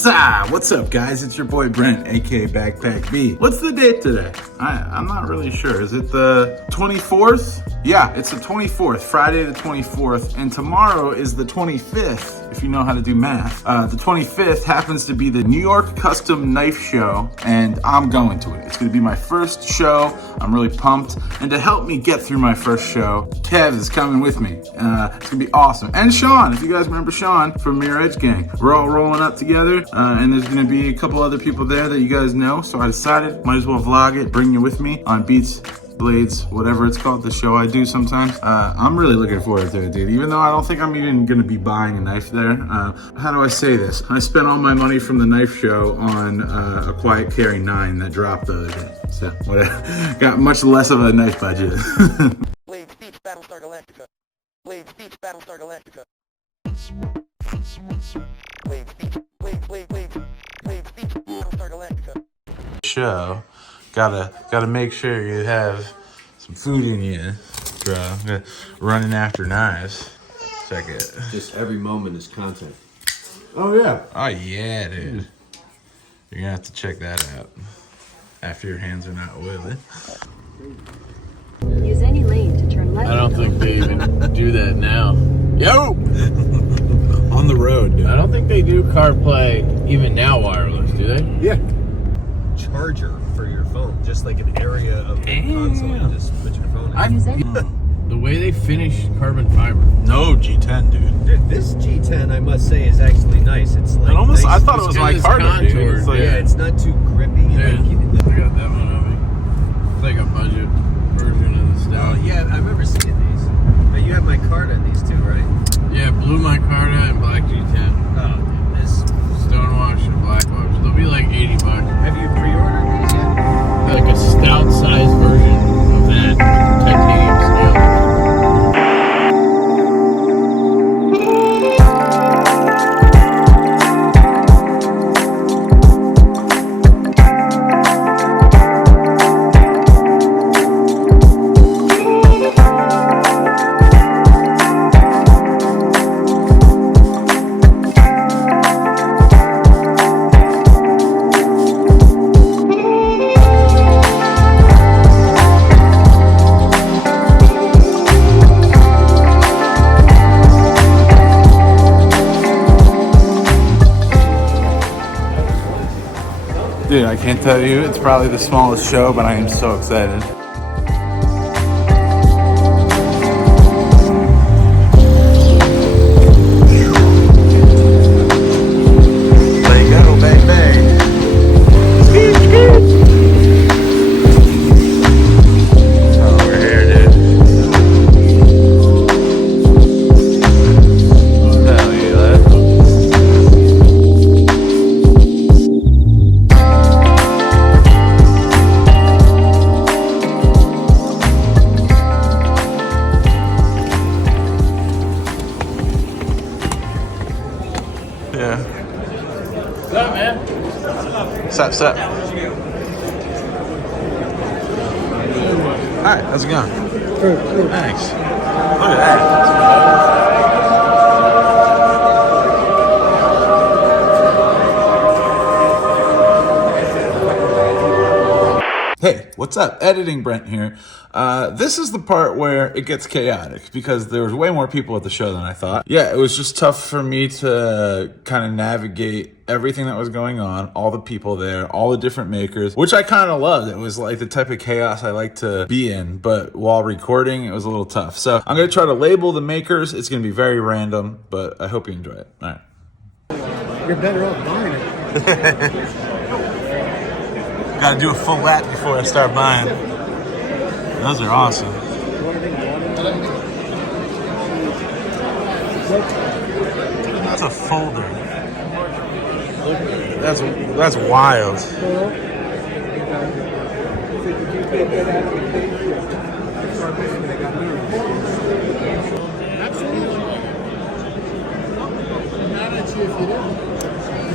What's up, guys? It's your boy Brent, aka Backpack B. What's the date today? I'm not really sure. Is it the 24th? Yeah, it's the 24th, Friday the 24th, and tomorrow is the 25th, if you know how to do math. The 25th happens to be the New York Custom Knife Show, and I'm going to it. It's gonna be my first show. I'm really pumped, and to help me get through my first show, Kev is coming with me. It's gonna be awesome. And Sean, if you guys remember Sean from Mirror Edge Gang. We're all rolling up together, and there's gonna be a couple other people there that you guys know, so I decided, might as well vlog it, bring you with me on Beats, Blades, whatever it's called, the show I do sometimes. I'm really looking forward to it, dude. Even though I don't think I'm even gonna be buying a knife there. How do I say this? I spent all my money from the knife show on a Quiet Carry 9 that dropped the other day. So, whatever. Got much less of a knife budget. Blades Beats Battlestar Galactica. Blades Beats Battlestar Galactica. Blades Beats Battlestar Galactica. Show. Gotta make sure you have some food in you, bro. Running after knives. Check it. Just every moment is content. Oh yeah. Oh yeah, dude. You're gonna have to check that out after your hands are not oily. Use any lane to turn left. I don't think they even do that now. Yo! On the road, dude. I don't think they do CarPlay even now wireless, do they? Yeah. Charger for your phone, just like an area of the console. You just put your phone in. The way they finish carbon fiber. No G10, dude. Dude, this G10, I must say, is actually nice. It's like almost, nice. I thought it was It's Micarta, dude. contoured, It's like, Yeah, it's not too grippy. Yeah, Like, I got that one on me. It's like a budget version of the Stout. yeah, I remember seeing these. But you have Micarta in these too, right? Yeah, blue Micarta and black G10. Oh, this. Stonewash and blackwash. They'll be like $80. Have you pre-ordered these yet? Like a stout size version of that titanium scale. dude, I can't tell you, it's probably the smallest show, but I am so excited. There you go, bang bang. Oh, we're here, dude. Hell yeah. Yeah. What's up, man? Sup. Alright, how's it going? Thanks. Look at that. Hey, what's up? Editing Brent here. This is the part where it gets chaotic because there was way more people at the show than I thought. Yeah, it was just tough for me to kind of navigate everything that was going on, all the people there, all the different makers, which I kind of loved. It was like the type of chaos I like to be in, but while recording, it was a little tough. So I'm going to try to label the makers. It's going to be very random, but I hope you enjoy it. All right. You're better off buying it. Got to do a full lap before I start buying. Those are awesome. That's a folder. That's wild.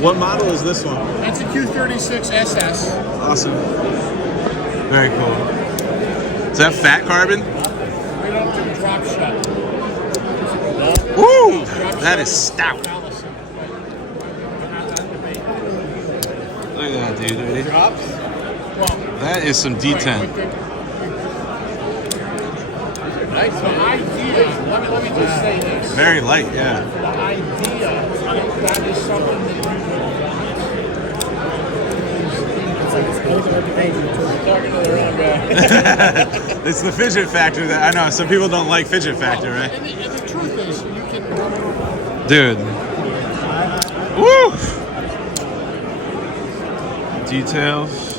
What model is this one? That's a Q36 SS. Awesome. Very cool. Is that fat carbon? Right up to the drop shot. Woo! That is stout. dude. Ready? Drops? That is some D10. Nice. The idea, let me just say this. Very light, yeah. The idea that is something that you Talking to the wrong guy. It's the fidget factor that I know. Some people don't like fidget factor, right? And the truth is, you can. Dude. Woo! Details.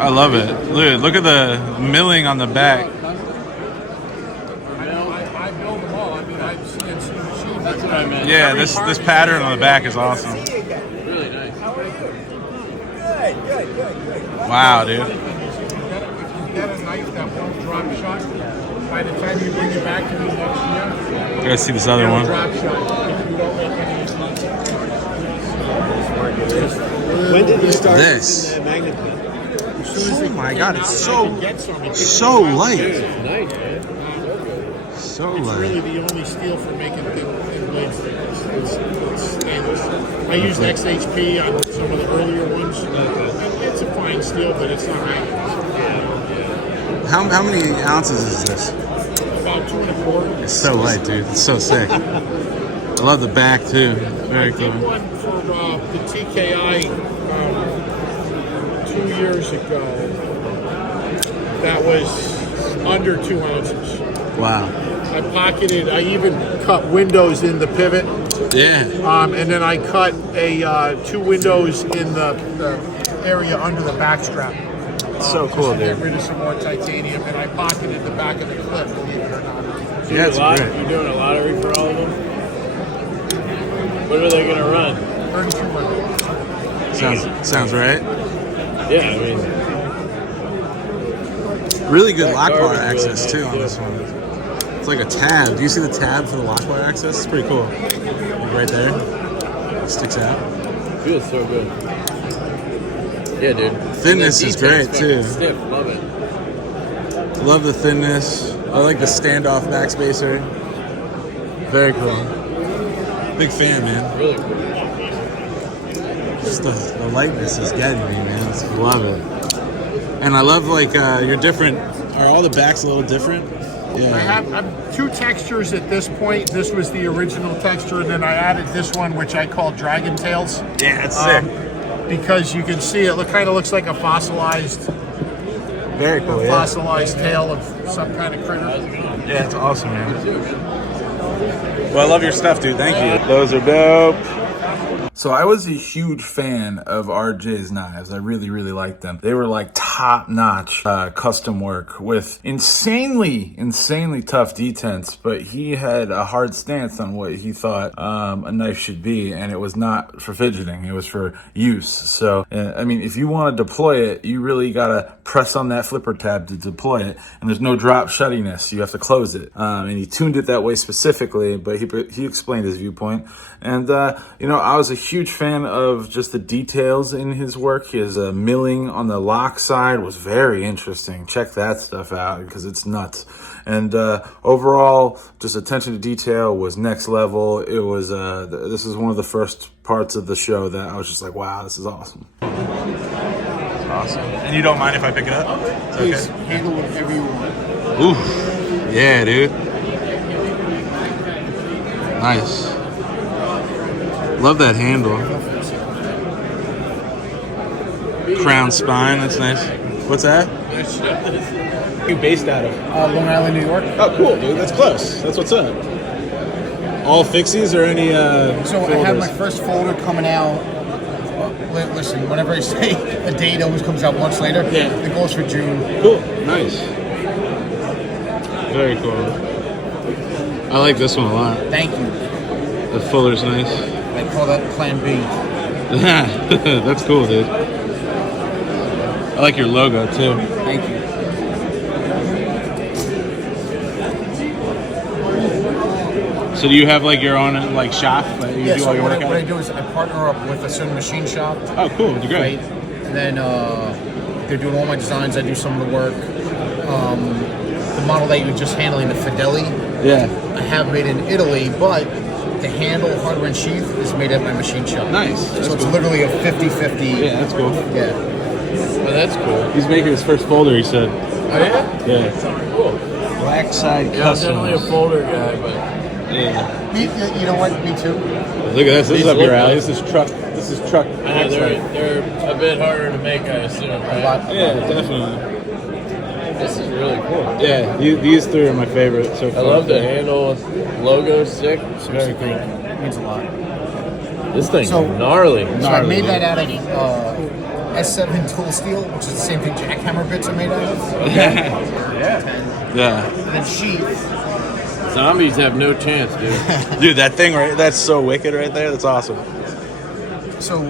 I love it. Look at the milling on the back. I build them all. I mean, I've seen machines. That's what I meant. Yeah, this pattern on the back is awesome. Really nice. Wow, dude. If you get a knife that won't drop shot, by the time you bring it back to me next year, Gotta see this other it'll one. drop shot. If you don't make any. When did you start This. using that magnet pen? Oh my god, it's so light. Nice, man. So It's light. really the only steel for making thin blades. It's stainless. I used XHP on some of the earlier ones. It's a fine steel, but it's not high. How many ounces is this? About 2 1/4. It's so light, dude. It's so sick. I love the back too. Very I did cool. one for the TKI 2 years ago. That was under 2 ounces. Wow. I pocketed. I even cut windows in the pivot, Yeah. and then I cut a 2 windows in the area under the back strap. So cool, just to get dude. rid of some more titanium, and I pocketed the back of the clip. Believe it or not. Yeah, it's great. You're doing a lottery for all of them? What are they gonna run? 3,200. Sounds right. Yeah, I mean, Really good That lock bar garbage access really too on nice, this one. It's like a tab. Do you see the tab for the lock bar access? It's pretty cool. Like right there. It sticks out. feels so good. Yeah, dude. Thinness And is that great, detail's too. fucking Stiff, love it. Love the thinness. I like the standoff backspacer. Very cool. Big fan, man. Really cool. Just the lightness is getting me, man. I love it. And I love like your different. Are all the backs a little different? Yeah. I have 2 textures at this point. This was the original texture, and then I added this one, which I call Dragon Tails. Yeah, it's sick. Because you can see it kind of looks like a fossilized Very cool. Yeah. fossilized tail of some kind of critter. Yeah, it's awesome, man. Well, I love your stuff, dude. Thank you. Those are dope. So I was a huge fan of RJ's knives. I really, really liked them. They were like top-notch custom work with insanely tough detents, but he had a hard stance on what he thought a knife should be, and it was not for fidgeting. It was for use. So, I mean, if you want to deploy it, you really got to press on that flipper tab to deploy it, and there's no drop shuttiness. You have to close it. And he tuned it that way specifically, but he explained his viewpoint. And, you know, I was a huge fan of just the details in his work. His milling on the lock side was very interesting. Check that stuff out because it's nuts. And overall, just attention to detail was next level. It was this is one of the first parts of the show that I was just like, wow, this is awesome. It's awesome. And you don't mind if I pick it up? Please handle whatever you want. Oof. Yeah, dude. Nice. Love that handle. Crown spine, that's nice. What's that? You based out of? Long Island, New York. Oh, cool, dude. That's close. That's what's up. All fixies or any So I have my first folder coming out. Listen, whenever I say a date, it always comes out months later. Yeah. It goes for June. Cool. Nice. Very cool. I like this one a lot. Thank you. The fuller's nice. I call that Plan B. That's cool, dude. I like your logo too. Thank you. So do you have like your own like shop that you Yeah, do so all your what work I at? do is I partner up with a certain machine shop. Oh, cool. Great. Right? And then they're doing all my designs. I do some of the work. The model that you were just handling, the Fideli, Yeah. I have made in Italy, but the handle, hardware, and sheath is made at my machine shop. Nice. So it's literally a 50-50. Yeah, that's cool. Yeah. Oh, that's cool. He's making his first folder, he said. Oh, yeah? Yeah. Cool. Black Side Yeah, I'm Customs. definitely a folder guy, but Yeah. You know what? Me too. Look at this. This is up your alley. nice. This is truck. This is truck. I know they're a bit harder to make, I assume, right? Yeah, definitely. This is really cool. Yeah, these three are my favorite so far. I love the handle. Logo sick. It's very cool. It means a lot. This thing's So- gnarly. So I made that out of S7 tool steel, which is the same thing jackhammer bits are made out of. Yeah. And then sheath. Zombies have no chance, dude. Dude, that thing right, that's so wicked right there. That's awesome. So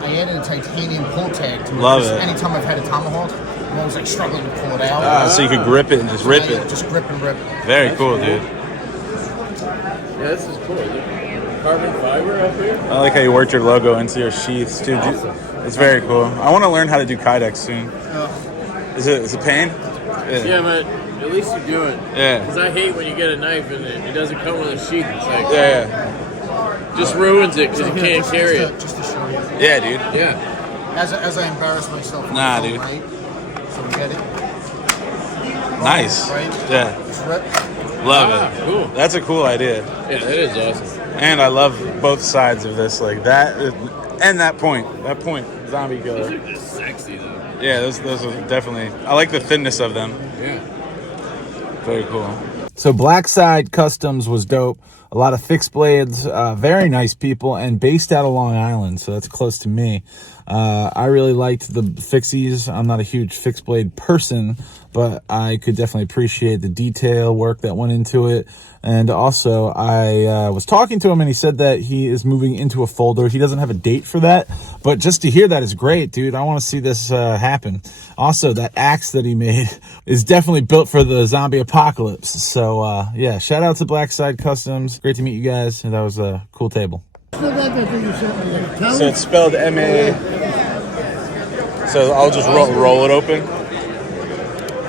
I added a titanium pull tag to it. Love because it. Anytime I've had a tomahawk, I'm always like struggling to pull it out. So you could grip it and just rip Yeah, it. just grip and rip. Very cool, dude. Yeah, this is cool. Carbon fiber up here. I like how you worked your logo into your sheaths, dude. It's very cool. I want to learn how to do kydex soon. Is it pain? Yeah, but at least you do it. Yeah. Because I hate when you get a knife and it doesn't come with a sheath. It's like, Yeah. just ruins it because you can't carry it. Just to show you. Yeah, dude. Yeah. As I embarrass myself. Nah, dude. Right? So we get it. Nice. Right? Yeah. Just rip. Love Ah, it. cool. That's a cool idea. Yeah, that is awesome. And I love both sides of this, like that and that point. That point, zombie These killer. are just sexy, though. Yeah, those are definitely. I like the thinness of them. Yeah. Very cool. So Black Side Customs was dope. A lot of fixed blades, very nice people, and based out of Long Island, so that's close to me. I really liked the fixies. I'm not a huge fixed blade person, but I could definitely appreciate the detail work that went into it. And also, I was talking to him, and he said that he is moving into a folder. He doesn't have a date for that, but just to hear that is great, dude. I want to see this happen. Also, that axe that he made is definitely built for the zombie apocalypse. So, yeah, shout out to Black Side Customs. Great to meet you guys. That was a cool table. So it's spelled M-A. So I'll just roll it open.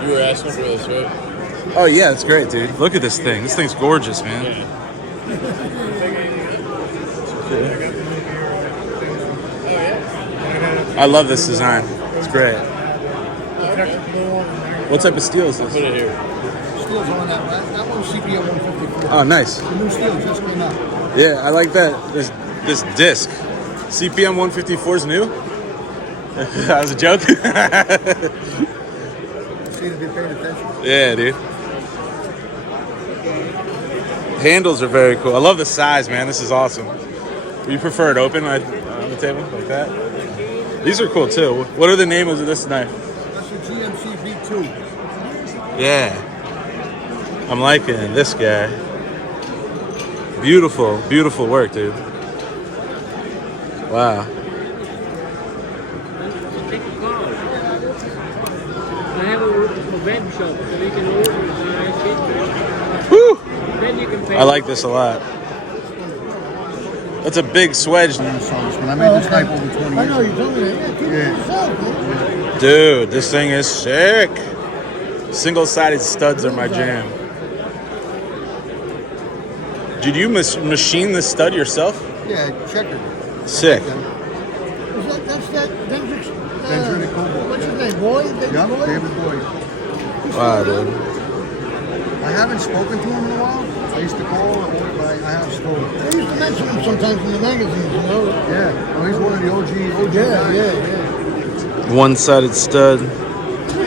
You were asking for this, right? Oh, yeah, that's great, dude. Look at this thing. This thing's gorgeous, man. I love this design. It's great. What type of steel is this? Put it here. Steel's on that. That one's CPM 154. Oh, nice. The new steel just came out. Yeah, I like that. This disc. CPM 154 is new? That was a joke? Seem to be paying attention. Yeah, dude. Handles are very cool. I love the size, man. This is awesome. You prefer it open on the table like that? These are cool too. What are the names of this knife? That's a GMC V2. Yeah. I'm liking this guy. Beautiful, beautiful work, dude. Wow. Take a call. I have a web shop, so you can order it. Woo! Then you can pay. I like this a lot. That's a big swedge. When I made this knife over 20 years ago. you told me that. Dude, this thing is sick. Single-sided studs are my jam. Did you machine the stud yourself? Yeah, checker. Sick. That's that Dendrick. Dendrick Cobalt. What's his name, Boyd? Yeah, David Boyd. Wow, dude. I haven't spoken to him in a while. I used to call, but I have spoken. They used to mention him sometimes in the magazines, you know? Yeah, well, he's one of the OG guys. Yeah. One-sided stud.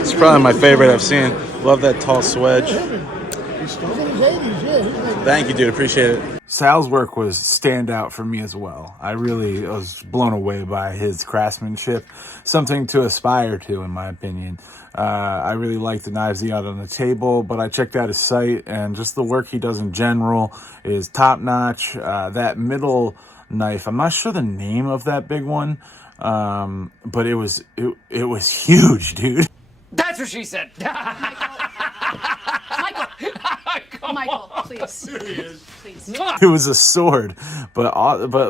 It's probably my favorite I've seen. Love that tall swedge. He's in his 80s, yeah. Thank you, dude. Appreciate it. Sal's work was standout for me as well. I was blown away by his craftsmanship. Something to aspire to, in my opinion. I really like the knives he had on the table, but I checked out his site, and just the work he does in general is top-notch. That middle knife, I'm not sure the name of that big one, but it was huge, dude. That's what she said. Michael, please. Please. It was a sword, but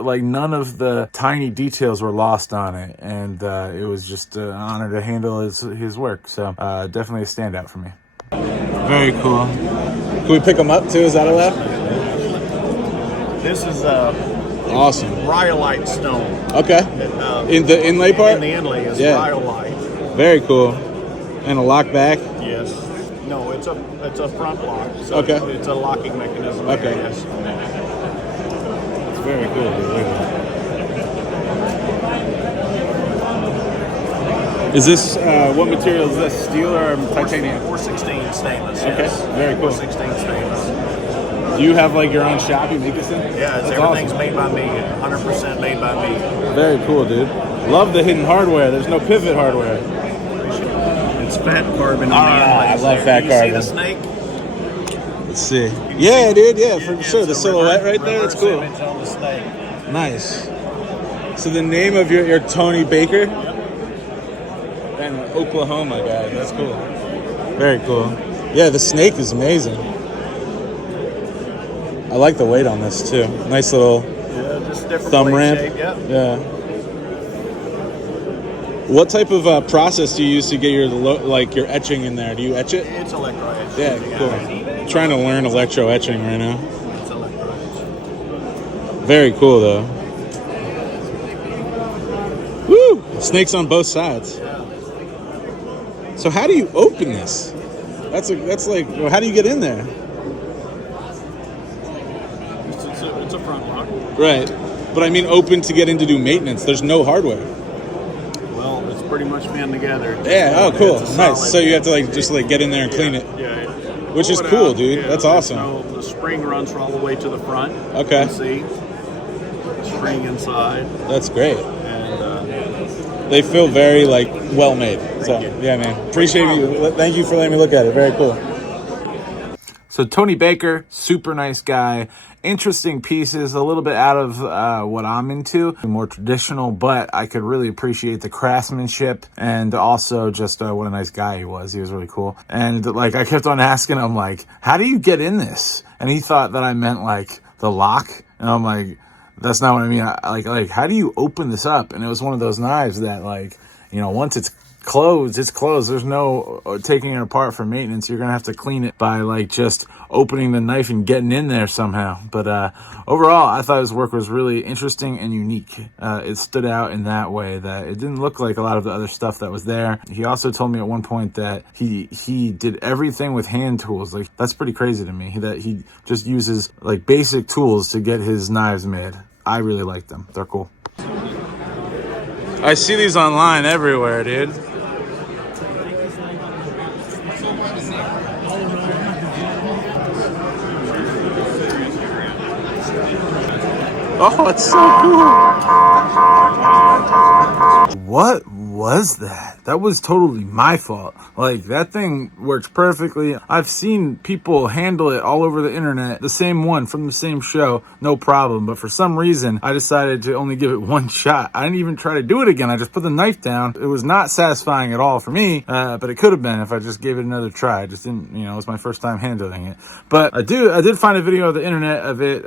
like none of the tiny details were lost on it, and it was just an honor to handle his work. So definitely a standout for me. Very cool. Can we pick them up too? Is that allowed? This is Awesome. rhyolite stone. Okay. In the inlay part? And the inlay is Yeah. rhyolite. Very cool. And a lock back? Yes. No, it's a front lock. So Okay. It's a locking mechanism. Okay. Yes. It's very cool. Is this, what material is this? Steel or titanium? 416 stainless. Okay. Yes. Very cool. 416 stainless. Do you have like your own shop you make this in? Yeah, That's everything's awesome. made by me. 100% made by me. Very cool, dude. Love the hidden hardware. There's no pivot hardware. It's fat carbon. I love fat You carbon. see the snake? Let's see. Yeah, dude. Yeah, for sure. The silhouette right there. That's cool. Image on the snake. Nice. So the name of your Tony Baker? And Oklahoma guy. That's cool. Very cool. Yeah, the snake is amazing. I like the weight on this too. Nice little Yeah, just different thumb blade ramp. shape, yeah. Yeah. What type of process do you use to get your etching in there? Do you etch it? It's electro etch. Yeah, cool. Trying to learn electro etching right now. It's electro etch. Very cool though. Woo! Snakes on both sides. So how do you open this? That's like, well, how do you get in there? It's a front lock. Right. But I mean open to get in to do maintenance. There's no hardware. Well, it's pretty much band together. Yeah, oh cool. It's a Nice. solid- So you have to like just like get in there and clean it. Yeah. Which is Pull it cool, out. dude. Yeah, That's there's awesome. The spring runs all the way to the front. Okay. You see? Spring inside. That's great. And They feel very like well made. So you. yeah, man. Appreciate you. Thank you for letting me look at it. Very cool. So Tony Baker, super nice guy. Interesting pieces, a little bit out of what I'm into, more traditional, but I could really appreciate the craftsmanship and also just what a nice guy he was. He was really cool. And like I kept on asking him like, how do you get in this? And he thought that I meant like the lock. And I'm like, that's not what I mean. Like how do you open this up? And it was one of those knives that like, you know, once it's closed, it's closed. There's no taking it apart for maintenance. You're gonna have to clean it by like just opening the knife and getting in there somehow. But overall, I thought his work was really interesting and unique. It stood out in that way that it didn't look like a lot of the other stuff that was there. He also told me at one point that he did everything with hand tools. Like that's pretty crazy to me that he just uses like basic tools to get his knives made. I really like them. They're cool. I see these online everywhere, dude. Oh, it's so cool. What was that? That was totally my fault. Like, that thing works perfectly. I've seen people handle it all over the internet. The same one from the same show, no problem. But for some reason, I decided to only give it one shot. I didn't even try to do it again. I just put the knife down. It was not satisfying at all for me, but it could have been if I just gave it another try. I just didn't, you know, it was my first time handling it. But I did find a video of the internet of it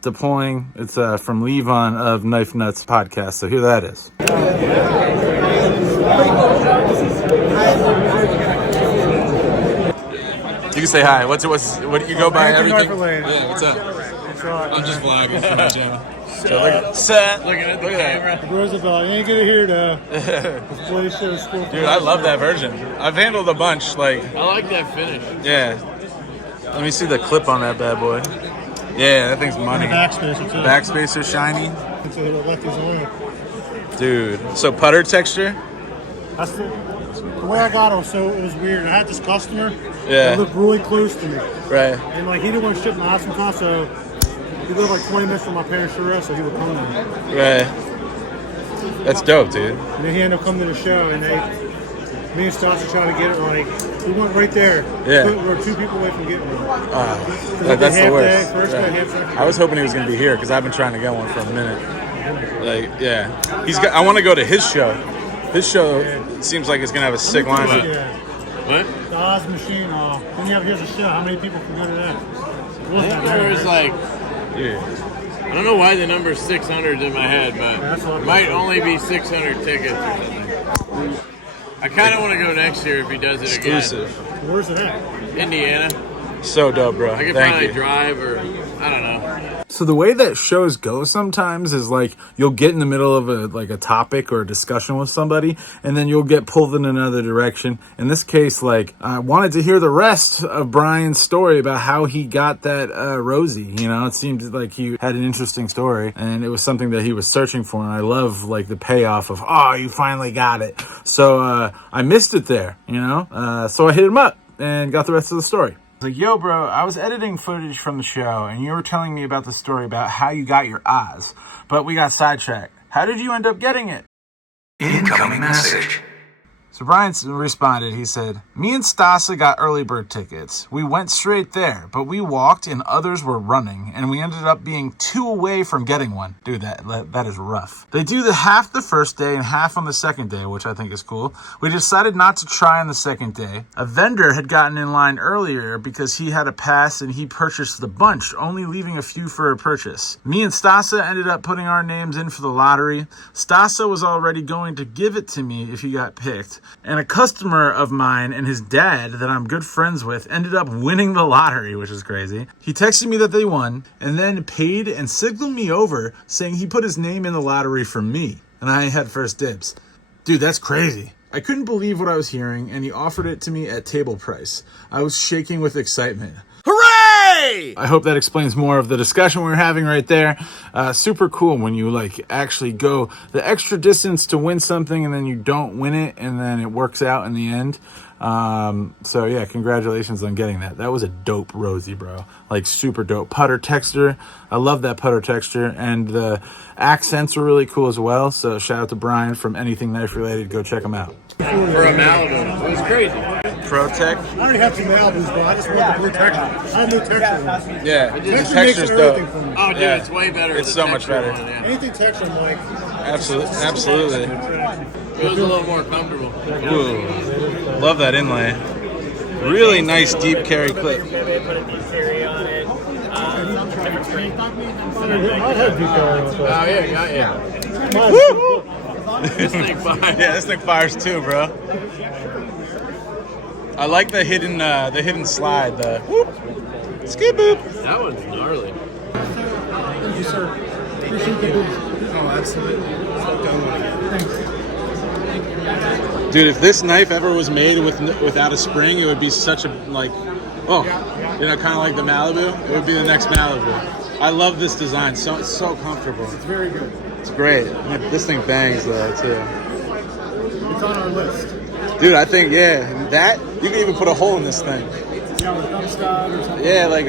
deploying. It's from Levon of Knife Nuts podcast. So here that is. You can say hi. What do you go by? Everything. Yeah, what's up? I'm just vlogging from the gym. Looking at the camera. Roosevelt, you ain't gonna hear the Dude, I love that version. I've handled a bunch. Like, I like that finish. yeah. Let me see the clip on that bad boy. Yeah, that thing's money. backspacer too. Backspacer shiny. So the lefty's on. Dude, so putter texture? That's the way I got it. So it was weird. I had this customer. Yeah. That looked really close to me, Right. and like he didn't want to ship my house from time, so he lived like 20 minutes from my parents' show, so he would come to me. Right. That's dope, dude. And then he ended up coming to the show, and me and Stasha tried to get it. Like we went right there. Yeah. We were 2 people away from getting one. That's the worst. First day, Right. half second. I was hoping he was gonna be here because I've been trying to get one for a minute. Like, yeah, I want to go to his show. His show seems like it's gonna have a sick lineup. Yeah. What? The Oz machine. Then you have here's a show. How many people can go to that? There's like, Yeah. I don't know why the number 600 is in my head, but it might only be 600 tickets or something. I kind of want to go next year if he does it Exclusive. Where's it at? again. Indiana. So dope, bro. I could Thank probably you. drive or, I don't know. So the way that shows go sometimes is like you'll get in the middle of a topic or a discussion with somebody, and then you'll get pulled in another direction. In this case, like I wanted to hear the rest of Bryan's story about how he got that Rosie. You know, it seemed like he had an interesting story, and it was something that he was searching for. And I love like the payoff of, oh, you finally got it. So I missed it there, you know. So I hit him up and got the rest of the story. Like, yo, bro, I was editing footage from the show, and you were telling me about the story about how you got your Oz, but we got sidetracked. How did you end up getting it? Incoming message. So Bryan responded, he said, me and Stasa got early bird tickets. We went straight there, but we walked and others were running, and we ended up being 2 away from getting one. Dude, that is rough. They do half the first day and half on the second day, which I think is cool. We decided not to try on the second day. A vendor had gotten in line earlier because he had a pass and he purchased the bunch, only leaving a few for a purchase. Me and Stasa ended up putting our names in for the lottery. Stasa was already going to give it to me if he got picked. And a customer of mine and his dad that I'm good friends with ended up winning the lottery, which is crazy. He texted me that they won and then paid and signaled me over saying he put his name in the lottery for me and I had first dibs. Dude, that's crazy. I couldn't believe what I was hearing and he offered it to me at table price. I was shaking with excitement. Hooray! I hope that explains more of the discussion we were having right there. Super cool when you like actually go the extra distance to win something and then you don't win it and then it works out in the end. So yeah, congratulations on getting that. That was a dope Rosie, bro. Like super dope. Putter texture. I love that putter texture. And the accents were really cool as well. So shout out to Bryan from Anything Knife Related. Go check him out. For a Malibu. It was crazy. ProTech. I already have some albums, but I just want the blue texture. I have new texture. Yeah, the Texture texture's makes dope. everything for me. Oh, dude, Yeah. it's way better. It's the so much texture better. one, yeah. Anything texture, I'm like, Absolutely. It was a little more comfortable. Ooh, love that inlay. Really nice deep carry clip. I might have deep carry with Oh, yeah. Woo! This thing fires. Yeah, this thing fires too, bro. I like the hidden slide. The whoop, skip boop. That one's gnarly. Thank you, sir. Appreciate the boost. Oh, absolutely. Dude, if this knife ever was made without a spring, it would be such a kind of like the Malibu. It would be the next Malibu. I love this design. So it's so comfortable. It's very good. It's great. This thing bangs though too. It's on our list. Dude, I think that you can even put a hole in this thing. Yeah, with a thumb stud or something. Yeah, like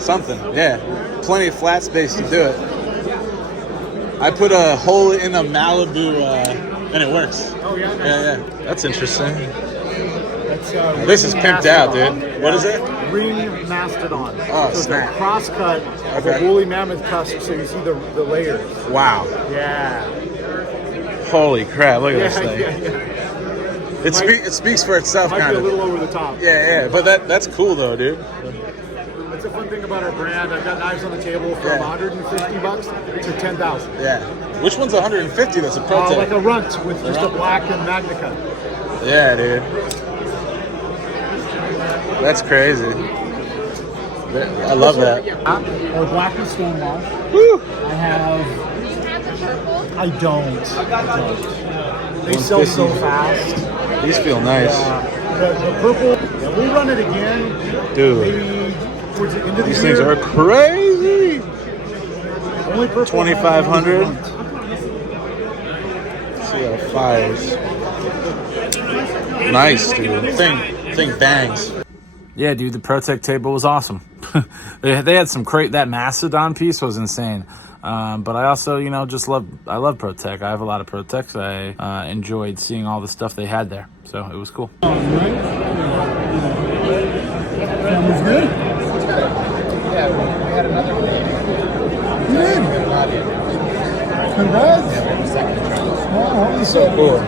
something. Yeah, plenty of flat space to do it. I put a hole in a Malibu and it works. Oh, yeah? Yeah. That's interesting. That's, This is pimped out, dude. What is it? Ring Mastodon. Oh, so snap. it's a cross cut of a Okay. woolly mammoth tusk, so you see the layers. Wow. Yeah. Holy crap! Look at this thing. Yeah. It speaks for itself, Might kind be a of. little over the top. Yeah. But that's cool though, dude. That's a fun thing about our brand. I've got knives on the table from $150 to $10,000. Yeah. Which one's 150? That's a pro tip. Like a runt with just a black and magna cut. Yeah, dude. That's crazy. I love that. Or black and stonewash. Woo! I don't. They sell so fast. These feel nice. The purple, we'll run it again. Dude. Maybe towards the end of the These year. things are crazy. Only purple 2,500. See how it fires. Nice, dude. Thing bangs. Yeah, dude, the ProTech table was awesome. they had some that Mastodon piece was insane. But I also, just love ProTech. I have a lot of ProTechs. I enjoyed seeing all the stuff they had there. So it was cool. Cameras good? Yeah, we had another one. Good. Congrats. Oh, So cool.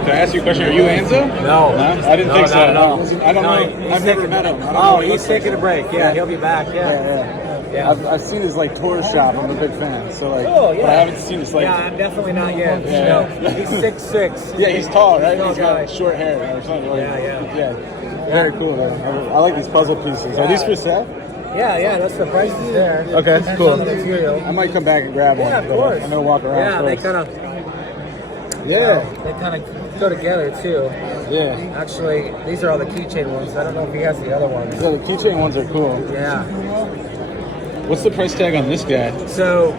Can I ask you a question? Are you Enzo? No. I didn't think so. Not at all. I don't know. I've never met him. He's taking a break. Yeah, he'll be back. Yeah. I've seen his tour shop. I'm a big fan. So Oh, yeah. but I haven't seen his Yeah, I'm definitely not yet. Yeah. No, he's 6'6". Yeah, he's tall, right? Tall He's got guy. short hair or something. Yeah. Yeah. Very cool though. I like these puzzle pieces. Are these for sale? Yeah, that's the price is there. Okay, Depends cool. on the material. I might come back and grab one. Yeah, of course. I'm gonna walk around. Yeah, they first. kind of. Yeah. They kind of go together too. Yeah. Actually, these are all the keychain ones. I don't know if he has the other ones. Yeah, the keychain ones are cool. Yeah. What's the price tag on this guy? So,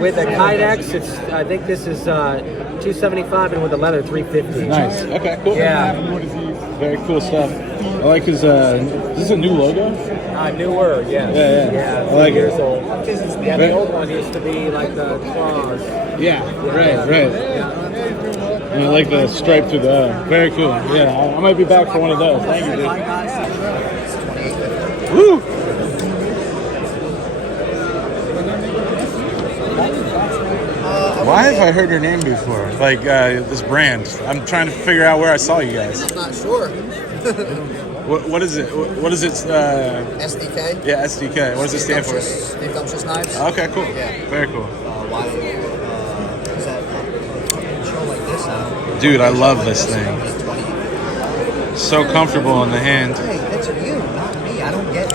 with the Kydex, I think this is $275, and with the leather, $350. Nice. Okay, cool. Yeah. Very cool stuff. I like his. Is this a new logo? Newer, yes. Yeah. I 3 like years it. old. Yeah, the old one used to be like the claws. Yeah. Right. Yeah. And I like the stripe through the. Very cool. Yeah. I might be back for one of those. Thank you, dude. Woo! Why have I heard your name before? Like this brand. I'm trying to figure out where I saw you guys. I'm not sure. What is it? What is it? SDK? Yeah, SDK. What does it stand for? Scrumptious knives. Okay, cool. Yeah. Very cool. Why is that show like this now? Dude, I love this thing. So comfortable in the hand. Hey, that's you, not me. I don't get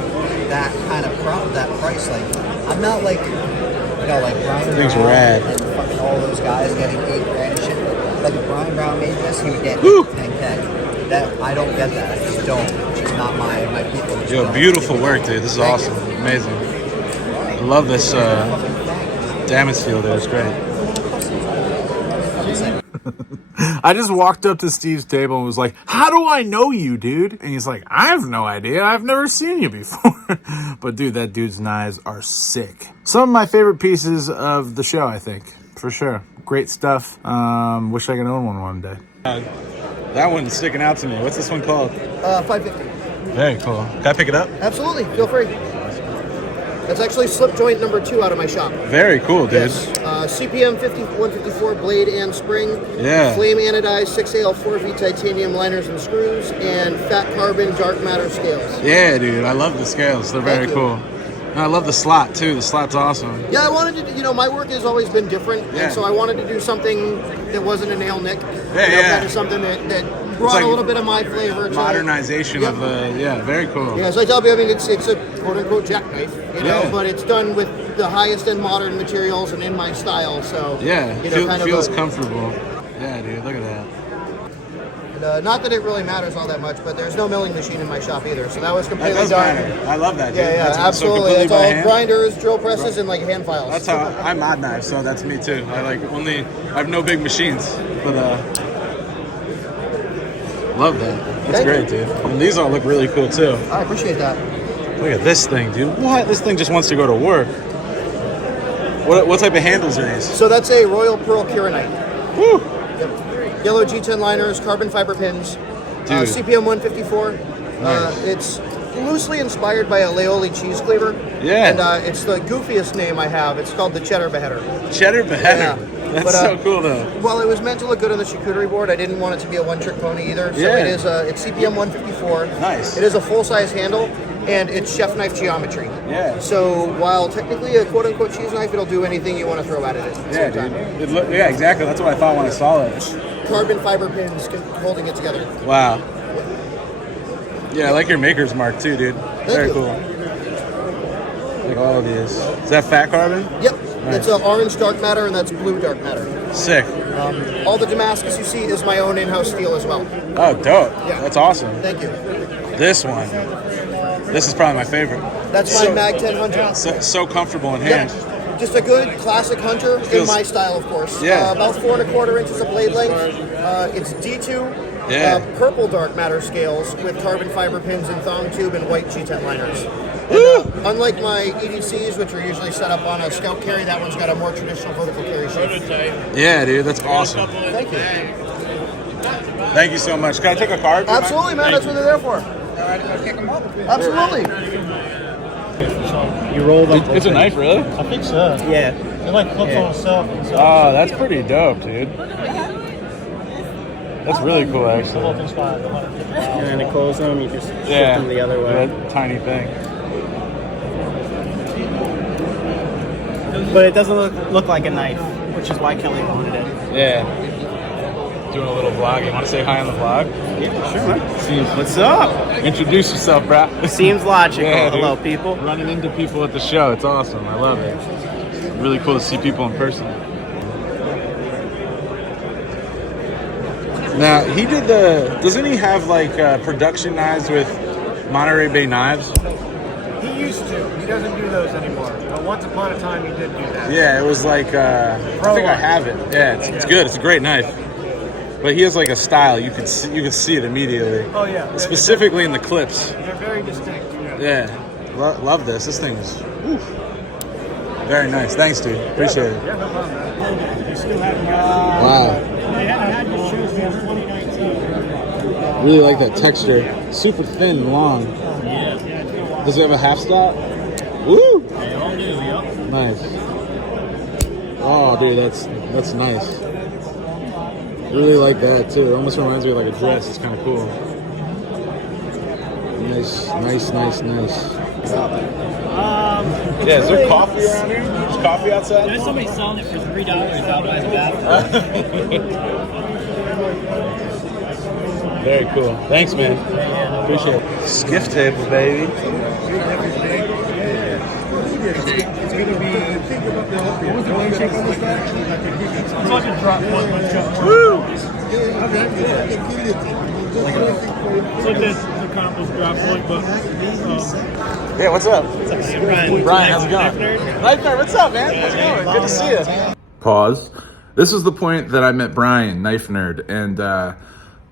that kind of that price. Like, I'm not like, like Bryan Thing's Brown rad. and fucking all those guys getting $8 grand and shit. Like, if Bryan Brown made this, he would get Woo! 10K. That I don't get that. I just don't. It's just not my people. Yo, beautiful work, dude. This is awesome. Amazing. I love this damage steel there. It's great. I just walked up to Steve's table and was like, how do I know you, dude? And he's like, I have no idea. I've never seen you before. But dude, that dude's knives are sick. Some of my favorite pieces of the show, I think. For sure. Great stuff. Wish I could own one day. That one's sticking out to me. What's this one called? $550. Very cool. Can I pick it up? Absolutely. Feel free. That's actually slip joint number 2 out of my shop. Very cool, dude. Yes. CPM 154 blade and spring. Yeah. Flame anodized 6AL4V titanium liners and screws, and fat carbon dark matter scales. Yeah, dude. I love the scales. They're very cool. And I love the slot, too. The slot's awesome. Yeah, I wanted to, my work has always been different, Yeah. and so I wanted to do something that wasn't a nail nick. Yeah. Kind of something that brought like a little bit of my flavor to modernization of the, very cool. Yeah, so I tell you, I mean, it's a quote-unquote jackknife, but it's done with the highest end modern materials and in my style, so... Yeah, kind feels of comfortable. Yeah, dude, look at that. And, not that it really matters all that much, but there's no milling machine in my shop either, so that was That completely does done. matter. I love that, dude. Yeah, That's absolutely. So It's all by hand. grinders, drill presses, and like hand files. That's how I'm odd knife, so that's me too. I have no big machines, but love that. That's great, dude. And these all look really cool too. I appreciate that. Look at this thing, dude. What? This thing just wants to go to work. What type of handles are these? So that's a Royal Pearl Kirinite. Woo! Yep. Yellow G10 liners, carbon fiber pins. Dude. CPM 154. Nice. It's loosely inspired by a Leoli cheese cleaver. Yeah. And it's the goofiest name I have. It's called the Cheddar Beheader. Cheddar Beheader. Yeah. That's But, so cool though. Well, it was meant to look good on the charcuterie board. I didn't want it to be a one-trick pony either. So Yeah. it's CPM 154. Nice. It is a full-size handle, and it's chef knife geometry. Yeah. So while technically a quote-unquote cheese knife, it'll do anything you want to throw at it. Yeah, dude. Yeah, exactly. That's what I thought when I saw it. Carbon fiber pins holding it together. Wow. Yeah, I like your maker's mark too, dude. Very you. cool. Like all of these. Is that fat carbon? Yep. Nice. It's orange dark matter, and that's blue dark matter. Sick. All the Damascus you see is my own in-house steel as well. Oh, dope. Yeah. That's awesome. Thank you. This one. This is probably my favorite. That's my Mag 10 Hunter. So comfortable in hand. Yep. Just a good classic hunter in my style, of course. Yeah. About 4 1/4 inches of blade length. It's D2. Yeah. Purple dark matter scales with carbon fiber pins and thong tube and white G10 liners. Unlike my EDCs, which are usually set up on a scout carry, that one's got a more traditional vertical carry shape. Yeah, dude, that's awesome. Thank you. Thank you so much. Can I take a card? Absolutely, man. That's what they're there for. Absolutely. You rolled up. It's a knife, really? I think so. Yeah. It like flips on itself. Oh, that's pretty dope, dude. That's really cool, actually. And then it closes them, you just shift Yeah, them the other way. that tiny thing. But it doesn't look like a knife, which is why Kelly wanted it. Yeah. doing a little vlog. You want to say hi on the vlog? Yeah, sure, man. What's up? Introduce yourself, bro. Seems logical. Yeah, Hello, people. Running into people at the show. It's awesome. I love it. It's really cool to see people in person. Now, he did doesn't he have like production knives with Monterey Bay knives? He used to. He doesn't do those anymore. But once upon a time, he did do that. Yeah, it was like, I think I have it. Yeah, it's good. It's a great knife. But he has like a style. You could see it immediately. Oh, yeah. Specifically in the clips. They're very distinct. Yeah. Love this. This thing is very nice. Thanks, dude. Appreciate it. Yeah, no problem, man. You still haven't Wow. They haven't had your shoes since 2019. Really like that texture. Super thin and long. Yeah. Does it have a half stop? Woo! They all do, yep. Nice. Oh, dude, that's nice. Really like that too. It almost reminds me of like a dress. It's kind of cool. Nice. Yeah, is there coffee around here? Is coffee outside? There's somebody selling it for $3 out by the bathroom. Very cool. Thanks, man. Appreciate it. Skiff table, baby. It's going to be... What was the name check on this guy? It's like a drop one. Woo! It's like this Micarta's drop point, but... Yeah, what's up? What's up, Bryan? Bryan, how's it going? Knife Nerd, what's up, man? How's it going? Good to see you. Pause. This is the point that I met Bryan, Knife Nerd, and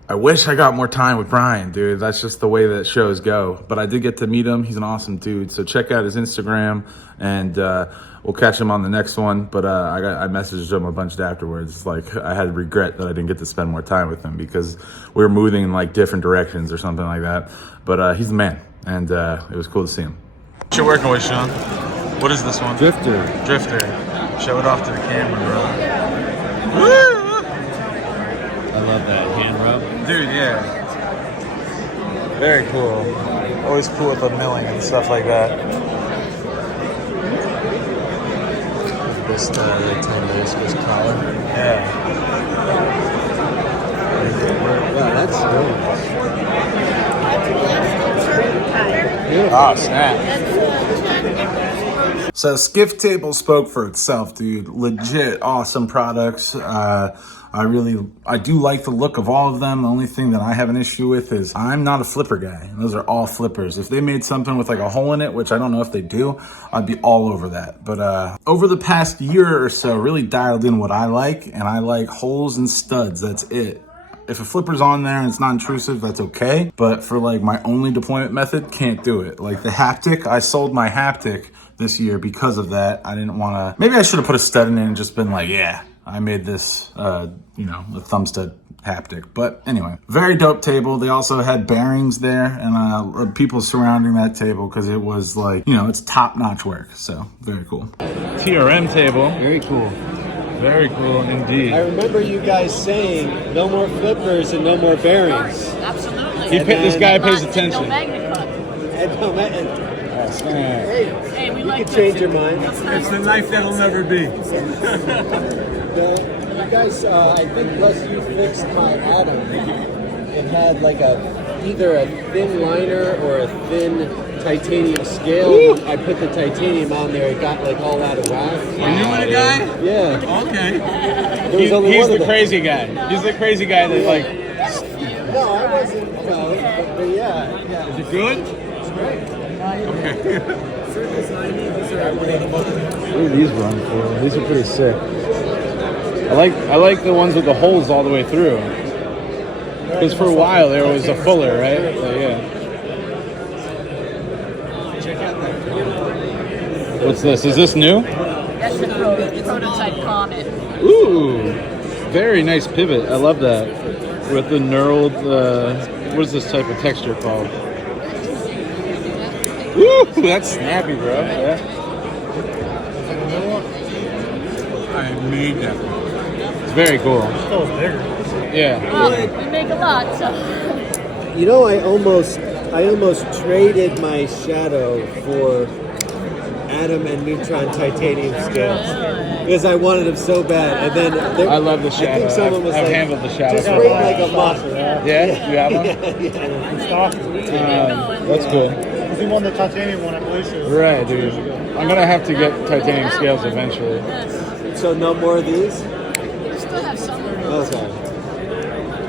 I wish I got more time with Bryan, dude. That's just the way that shows go. But I did get to meet him. He's an awesome dude. So check out his Instagram, and we'll catch him on the next one. But I messaged him a bunch afterwards. It's like I had regret that I didn't get to spend more time with him because we were moving in like different directions or something like that. But he's the man, and it was cool to see him. What you working with, Sean? What is this one? Drifter. Show it off to the camera, bro. Woo! I love that hand rub. Dude, yeah. Very cool. Always cool with the milling and stuff like that. This this collar. Yeah. Wow, that's beautiful. Oh, snap. So Skiff Table spoke for itself, dude. Legit awesome products. I do like the look of all of them. The only thing that I have an issue with is I'm not a flipper guy. Those are all flippers. If they made something with like a hole in it, which I don't know if they do, I'd be all over that. But over the past year or so, really dialed in what I like, and I like holes and studs. That's it. If a flipper's on there and it's not intrusive, that's okay. But for like my only deployment method, can't do it. Like the haptic, I sold my haptic this year because of that. I didn't want to, maybe I should have put a stud in it and just been like, yeah, I made this, a thumb stud haptic. But anyway, very dope table. They also had bearings there and people surrounding that table because it was like, it's top-notch work. So very cool. TRM table. very cool. Very cool indeed. I remember you guys saying no more flippers and no more bearings. Absolutely. This guy pays attention. No magnet cut. Hey, we you like can change your mind. It's the knife that'll never be. You guys, I think plus you fixed my Atom. It had like either a thin liner or a thin titanium scale. Ooh. I put the titanium on there. It got like all out of whack. You knew the guy? Yeah. Okay. He's the crazy guy. He's the crazy guy that like. No, I wasn't. No, but yeah. Is it good? It's great. Okay. What are these run for? These are pretty sick. I like the ones with the holes all the way through. Because for a while there was a fuller, right? So, yeah. What's this? Is this new? That's the prototype Comet. Ooh, very nice pivot. I love that. With the knurled, what is this type of texture called? Ooh, that's snappy, bro. Yeah. I made that. It's very cool. Oh, it's bigger. Yeah. Well, we make a lot, so. I almost traded my Shadow for atom and neutron titanium scales because I wanted them so bad. And then I love the shadow. I think someone was I've like, handled the shadow. just bring like a muff. Yeah? You have one? That's cool. He won the titanium one, I believe. Right, dude. I'm gonna have to get titanium scales eventually. So no more of these? Still have some. Okay.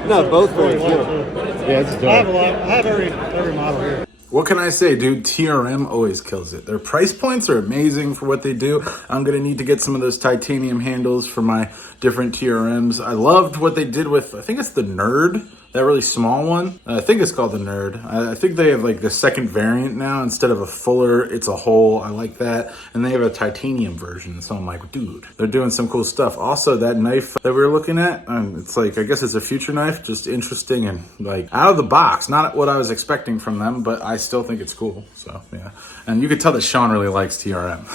No, both very cool. Yeah, it's dope. I have every model here. What can I say, dude? TRM always kills it. Their price points are amazing for what they do. I'm going to need to get some of those titanium handles for my different TRMs. I loved what they did with, I think it's the Nerd, that really small one. I think it's called the Nerd. I think they have like the second variant now. Instead of a fuller, it's a hole. I like that. And they have a titanium version. So I'm like, dude, they're doing some cool stuff. Also, that knife that we were looking at, it's like, I guess it's a future knife. Just interesting and like out of the box. Not what I was expecting from them, but I still think it's cool. So yeah. And you could tell that Sean really likes TRM.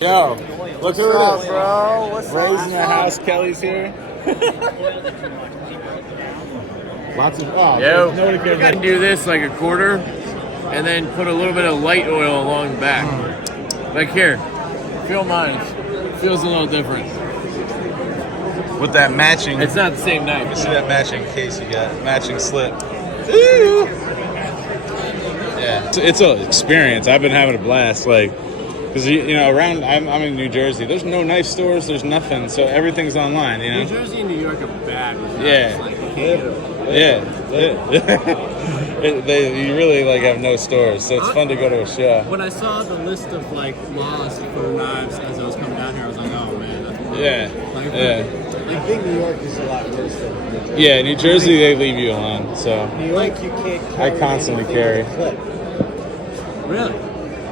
Yo, look who it is. Bro, what's Ray's in the house. Kelly's here. Lots of Yo, you can do this like a quarter and then put a little bit of light oil along the back. Like here, feel mine. It feels a little different. with that matching. It's not the same knife. You see that matching case you got, matching slip. Ooh. Yeah, it's an experience. I've been having a blast, like, because you know, around I'm in New Jersey. There's no knife stores. There's nothing. So everything's online. You know. New Jersey and New York are bad. With Yeah. like, you can't get them. Yeah. You really like have no stores, so it's fun to go to a show. When I saw the list of like laws for knives as I was coming down here, I was like, oh man. That's Yeah. Like, Yeah. I think New York is a lot worse than New Jersey. Yeah, New Jersey they leave you alone. So New York you can't I carry constantly anything carry. with a clip. Really?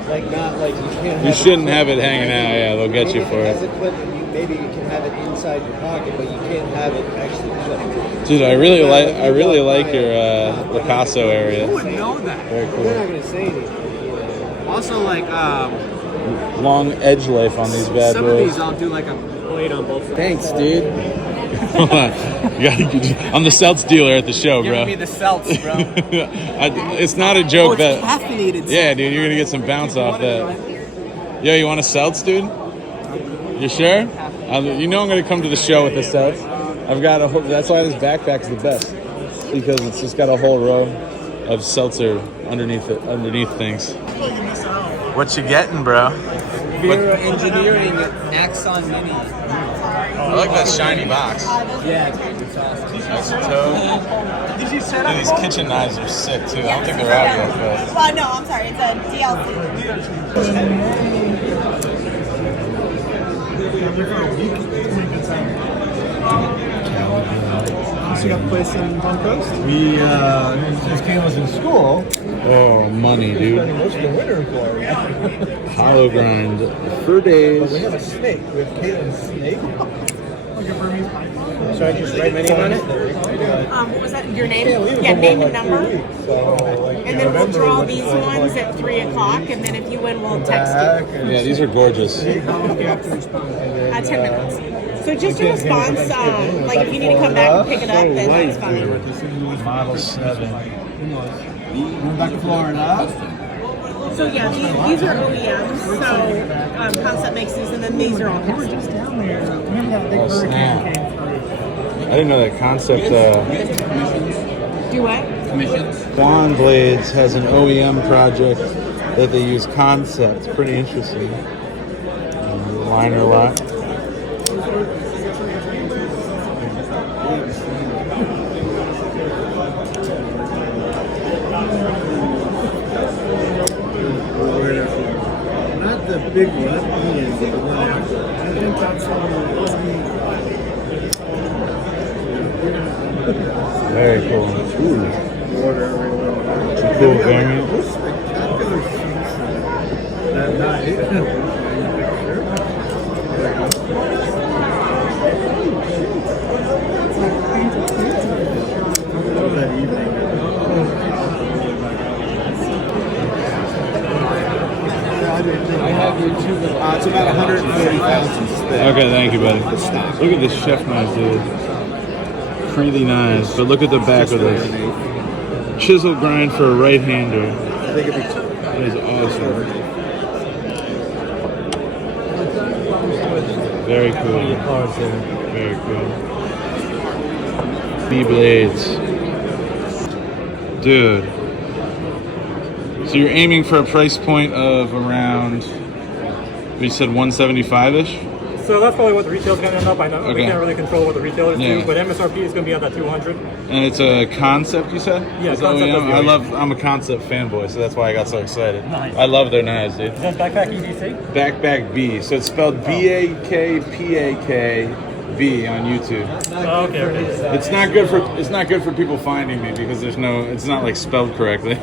Like not like you can't have You shouldn't a have clip. it hanging out. Yeah, they'll get Maybe you if for it has it. a clip and maybe you can have it inside your pocket, but you can't have it actually clipped. Dude, I really like your Picasso area. Who would know that? Very cool. They're not gonna say anything. Also, like Long edge life on these bad some boys. of these, I'll do like a blade on both. Thanks, dude. Hold on. I'm the seltz dealer at the show, bro. Give me the seltz, bro. It's not a joke it's that. caffeinated. Yeah, dude, you're gonna get some bounce off that. Yo, you want a seltz, dude? You sure? You know I'm gonna come to the show with the seltz. I've got a whole, that's why this backpack's the best, because it's just got a whole row of seltzer underneath things. What you getting, bro? Vera Engineering Axon Mini. I like that shiny box. Yeah, it's awesome. Nice toe. Dude, these kitchen knives are sick too. I don't think they're out yet, but. Well, no, I'm sorry. It's a DLC. So you got a place in Palm Coast? We, since Kayla was in school, Oh, money, dude. spending most of the winter in Florida. Hollow grind for days. But we have a snake. We have Kayla's snake. So I just write my name on it? What was that? Your name? Yeah, Yeah, name and number. So, like, And then we'll draw these ones at 3 o'clock, and then if you win, we'll text you. Yeah, these are gorgeous. 10 minutes. So just a response, like if you need to come back and pick it up, then that's fine. Model 7. We're back to Florida. So yeah, these are OEMs, so Concept makes these, and then these are all custom. Oh, snap. I didn't know that Concept. Do what? Dawn Blades has an OEM project that they use Concept. Pretty interesting. Liner lock. Not the big one, but the one after. I think that's Very cool. Ooh. Some cool variant. spectacular seats that night. That evening. It's about 130 ounces thick. Okay, thank you, buddy. Look at this chef knife, dude. Freely knives, but look at the back of this. Chisel grind for a right-hander. I think it'd be That is awesome. Very cool. Cards there. Very cool. B-Blades. Dude. So you're aiming for a price point of around, you said 175-ish? So that's probably what the retail's going to end up. I know we Okay. can't really control what the retailers Yeah. do, but MSRP is going to be at that 200. And it's a concept, you said? Yeah, It's concept OEM? of the OEM. I'm a concept fanboy, so that's why I got so excited. Nice. I love their knives, dude. Is that backpack EDC? Backpack B. So it's spelled BAKPAKB on YouTube. Oh, okay. It's not good for people finding me because it's not like spelled correctly.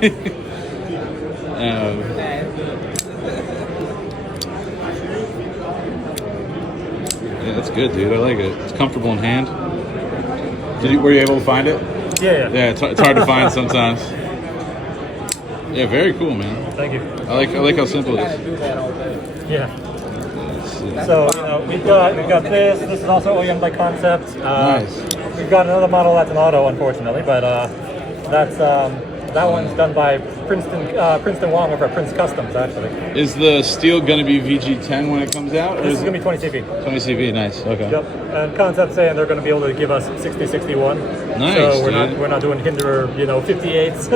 Yeah, that's good, dude. I like it. It's comfortable in hand. Were you able to find it? Yeah. Yeah, it's hard to find sometimes. Yeah, very cool, man. Thank you. I like how simple it is. Yeah. So we've got this. This is also OEM by Concept. Nice. We've got another model that's an auto, unfortunately, but that one's done by Princeton Wong over at Prince Customs, actually. Is the steel going to be VG10 when it comes out? Or This is going to be 20 CV. 20 CV, nice. Okay. Yep. And Concept saying they're going to be able to give us 60-61. Nice, So dude. we're not doing Hinder, 58s.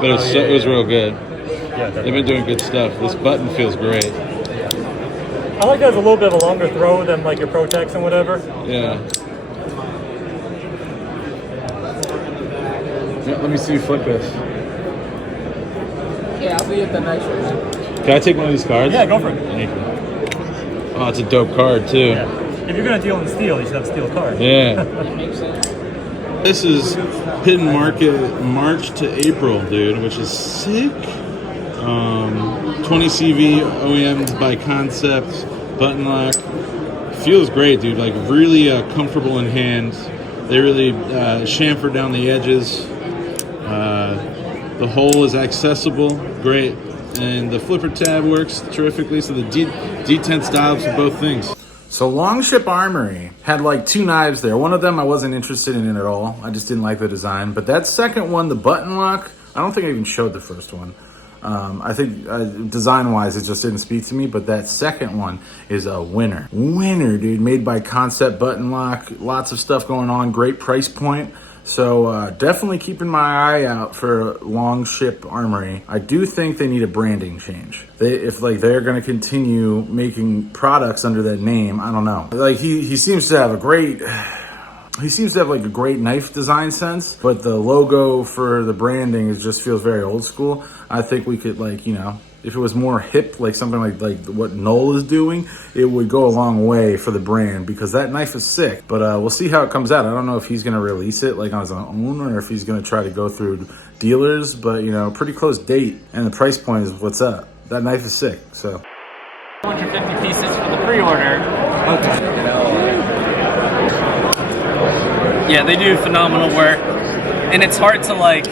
But it was real good. Yeah, They've been doing good stuff. This button feels great. I like that it's a little bit of a longer throw than like your Protex and whatever. Yeah. Let me see you flip this. Yeah, I'll be at the nice one. Can I take one of these cards? Yeah, go for it. Thank you. Oh, it's a dope card too. Yeah. If you're going to deal in steel, you should have a steel card. Yeah. That makes sense. This is Hidden Market March to April, dude, which is sick. 20 CV OEM by Concept, button lock. Feels great, dude. Like really comfortable in hand. They really chamfer down the edges. The hole is accessible, great, and the flipper tab works terrifically. So the D10 styles for both things. So Longship Armory had like two knives there. One of them I wasn't interested in at all. I just didn't like the design. But that second one, the button lock, I don't think I even showed the first one. I think design-wise it just didn't speak to me, but that second one is a winner. Winner, dude. Made by Concept Button Lock. Lots of stuff going on. Great price point. So definitely keeping my eye out for Longship Armory. I do think they need a branding change. If they're going to continue making products under that name, I don't know. Like he seems to have a great knife design sense, but the logo for the branding just feels very old school. I think we could if it was more hip, like something like what Knoll is doing, it would go a long way for the brand because that knife is sick. But we'll see how it comes out. I don't know if he's gonna release it like on his own or if he's gonna try to go through dealers. But pretty close date, and the price point is what's up. That knife is sick. So 250 pieces for the pre-order. Okay. Yeah, they do phenomenal work, and it's hard to like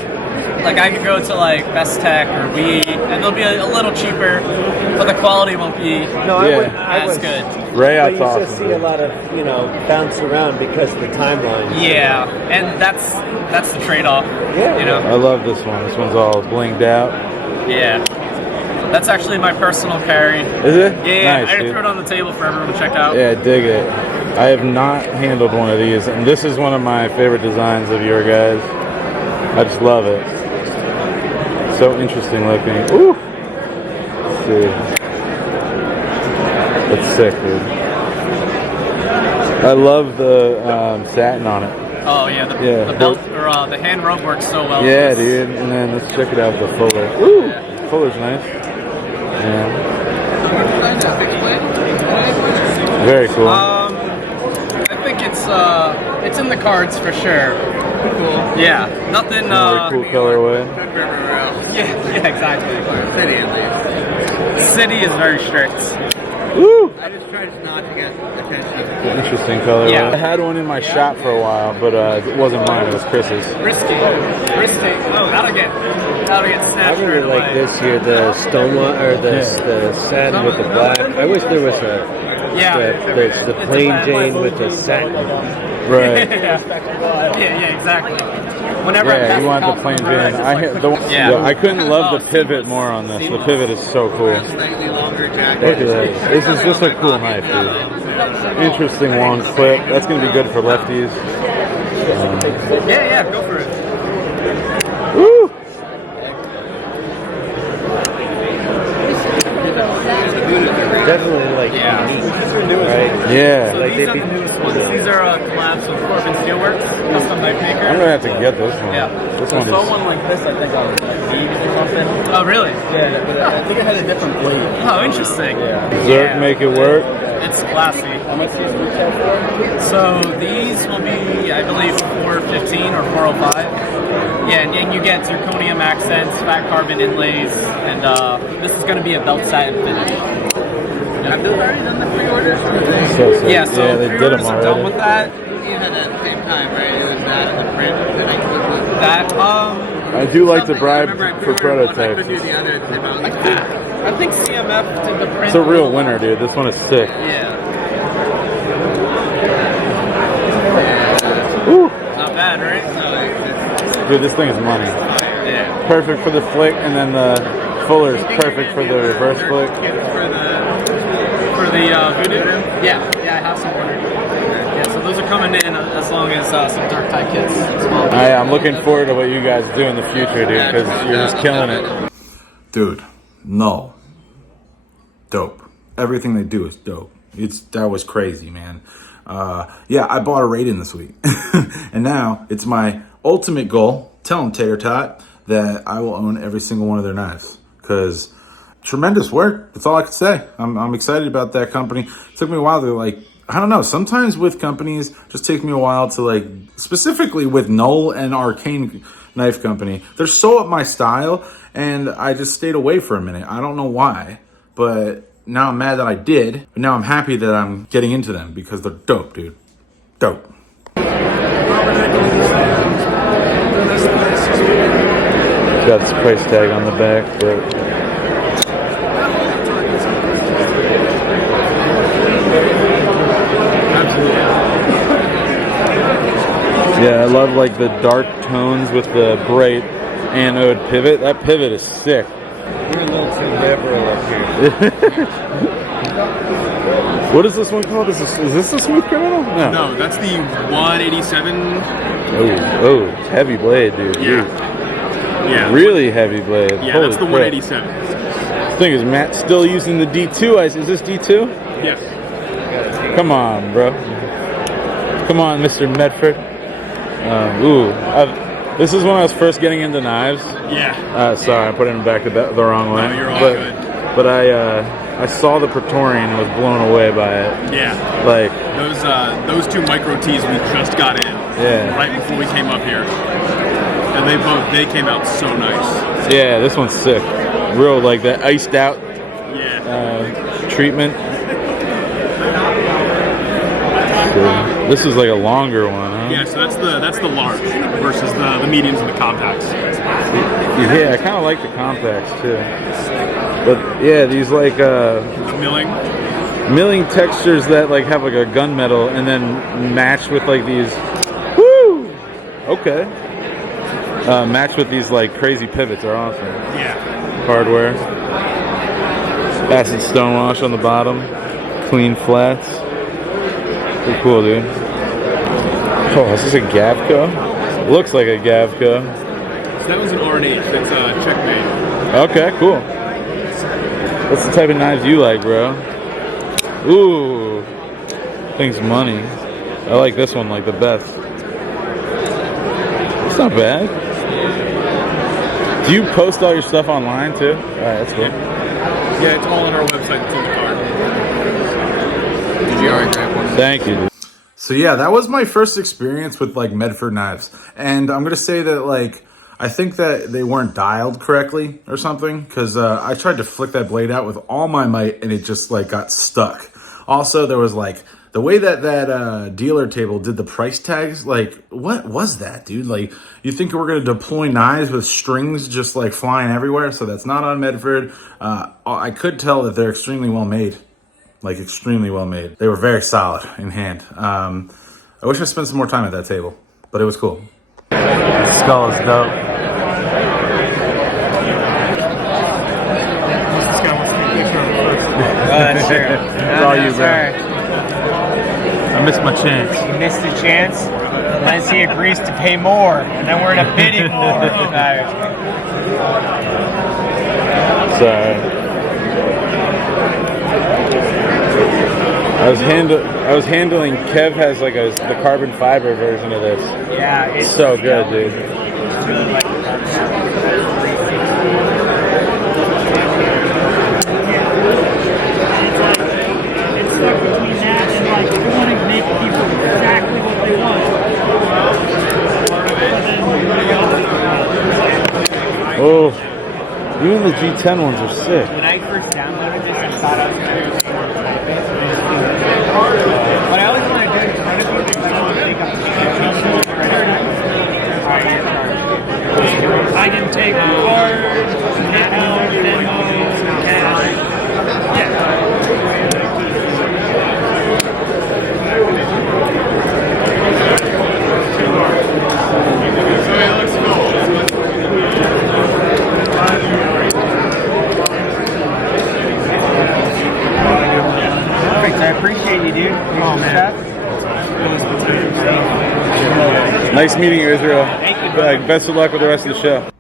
I could go to Best Tech or We, and they'll be a little cheaper, but the quality won't be as good. Ray, But you just see a lot of bounce around because of the timeline. Yeah, and that's the trade-off. Yeah. I love this one. This one's all blinged out. Yeah. That's actually my personal carry. Is it? Yeah, Nice, I dude. threw it on the table for everyone to check out. Yeah, dig it. I have not handled one of these, and this is one of my favorite designs of your guys. I just love it. So interesting looking. Ooh! Let's see. It's sick, dude. I love the satin on it. Oh yeah, the belt or the hand rub works so well. Yeah, dude. And then let's check it out with the fuller. Ooh! Fuller's nice. Yeah. Very cool. I think it's in the cards for sure. Cool. Yeah, nothing. Really cool colorway. Yeah, exactly. City is very strict. Woo! I just tried not to get attention. Interesting colorway. Yeah. I had one in my shop for a while, but it wasn't mine. It was Chris's. Risky. Oh, that'll get snatched. I really like this here, the stoma or the satin with the black. I wish there was the plain Jane with the satin. Right. Yeah, exactly. whenever I Yeah, pass you want the top plain of road, I Jane. just, like, yeah. I couldn't love the pivot more on this. The pivot is so cool. Look at that. This is just a cool knife, dude. Interesting long clip. That's going to be good for lefties. Yeah, go for it. Woo! Definitely like right? Yeah. So these are the newest ones. These are collabs with Corbin Steelworks, custom knife maker. I'm gonna have to get this one. Yeah. This I one saw is. one like this, I think on like Eves or something. Oh, really? Yeah, but I think it had a different blade. Oh, interesting. Zerk, make it work. It's classy. How much these retail for? So these will be, I believe, $415 or $405. Yeah, and you get zirconium accents, fat carbon inlays, and this is going to be a belt satin finish. Have those already done the pre-orders? So Yeah, so they did pre-orders them are done already. with that. You had that at the same time, right? It was that and the print that I could That, I do like to something. I bribe remember I for pre-ordered one, I prototypes. couldn't do the other at the time. I was like, I think CMF did the print. It's a real winner, dude. This one is sick. Yeah. Woo! Not bad, right? Dude, this thing is money. Yeah. Perfect for the flick, and then the fuller is perfect for the reverse flick. For the voodoo? Yeah, I have some ordered. Yeah, so those are coming in as long as some dark tie kits. I'm looking forward to what you guys do in the future, dude, because you're just killing it. Dude, no. Dope. Everything they do is dope. That was crazy, man. Yeah, I bought a Raiden this week. And now it's my ultimate goal, tell them Tater Tot, that I will own every single one of their knives. Because tremendous work. That's all I can say. I'm excited about that company. It took me a while to I don't know. Sometimes with companies, just takes me a while to specifically with Knoll and Arcane Knife Company. They're so up my style, and I just stayed away for a minute. I don't know why, but now I'm mad that I did. But now I'm happy that I'm getting into them because they're dope, dude. Dope. Got this price tag on the back, but yeah, I love the dark tones with the bright anode pivot. That pivot is sick. You're a little too liberal up here. What is this one called? Is this the Smooth Criminal? No, that's the 187. Oh, it's heavy blade, dude. Yeah. Really heavy blade. Yeah, Holy that's the crap. 187. This thing is Matt still using the D2 ice. Is this D2? Yes. Come on, bro. Come on, Mr. Medford. This is when I was first getting into knives. Yeah. Sorry, I put it back the wrong way. No, you're all good. But I saw the Praetorian and was blown away by it. Yeah. Those two micro tees we just got in. Yeah. Right before we came up here, and they came out so nice. Yeah, this one's sick. Real that iced out. Yeah. Treatment. So, this is a longer one, huh? Yeah. So that's the large versus the mediums and the compacts. Yeah, I kind of like the compacts too. But yeah, these milling textures that have a gunmetal and then matched with these. Woo! Okay. Matched with these crazy pivots are awesome. Yeah. Hardware. Acid stonewash on the bottom. Clean flats. Pretty cool, dude. Oh, is this a Gavco? Looks like a Gavco. So that was an R&H. That's checkmate. Okay, cool. What's the type of knives you like, bro? Ooh. Thing's money. I like this one the best. It's not bad. Do you post all your stuff online too? Alright, that's cool. Yeah, it's all on our website. Did you already grab one? Thank you. So yeah, that was my first experience with Medford knives. And I'm going to say that I think that they weren't dialed correctly or something, because I tried to flick that blade out with all my might and it just got stuck. Also, there was the way that dealer table did the price tags, what was that, dude? You think we're going to deploy knives with strings just flying everywhere? So that's not on Medford. I could tell that they're extremely well made. Extremely well made. They were very solid in hand. I wish I spent some more time at that table, but it was cool. This skull is dope. Oh, that's true. It's all you, bro. I missed my chance. You missed the chance. Let's see agrees to pay more, and then we're in a bidding war. Sorry. I was handling. Kev has like the carbon fiber version of this. Yeah, it's so good, dude. It's really like it's stuck between that and like wanting to make people exactly what they want. Oh, even the G10 ones are sick. When I first downloaded this, I thought I was going to do more. But I always want to do it in front of you because I don't think I can take card, PayPal, Venmo, cash. Perfect. I appreciate you, dude. Oh, man. Nice meeting you, Israel. Best of luck with the rest of the show.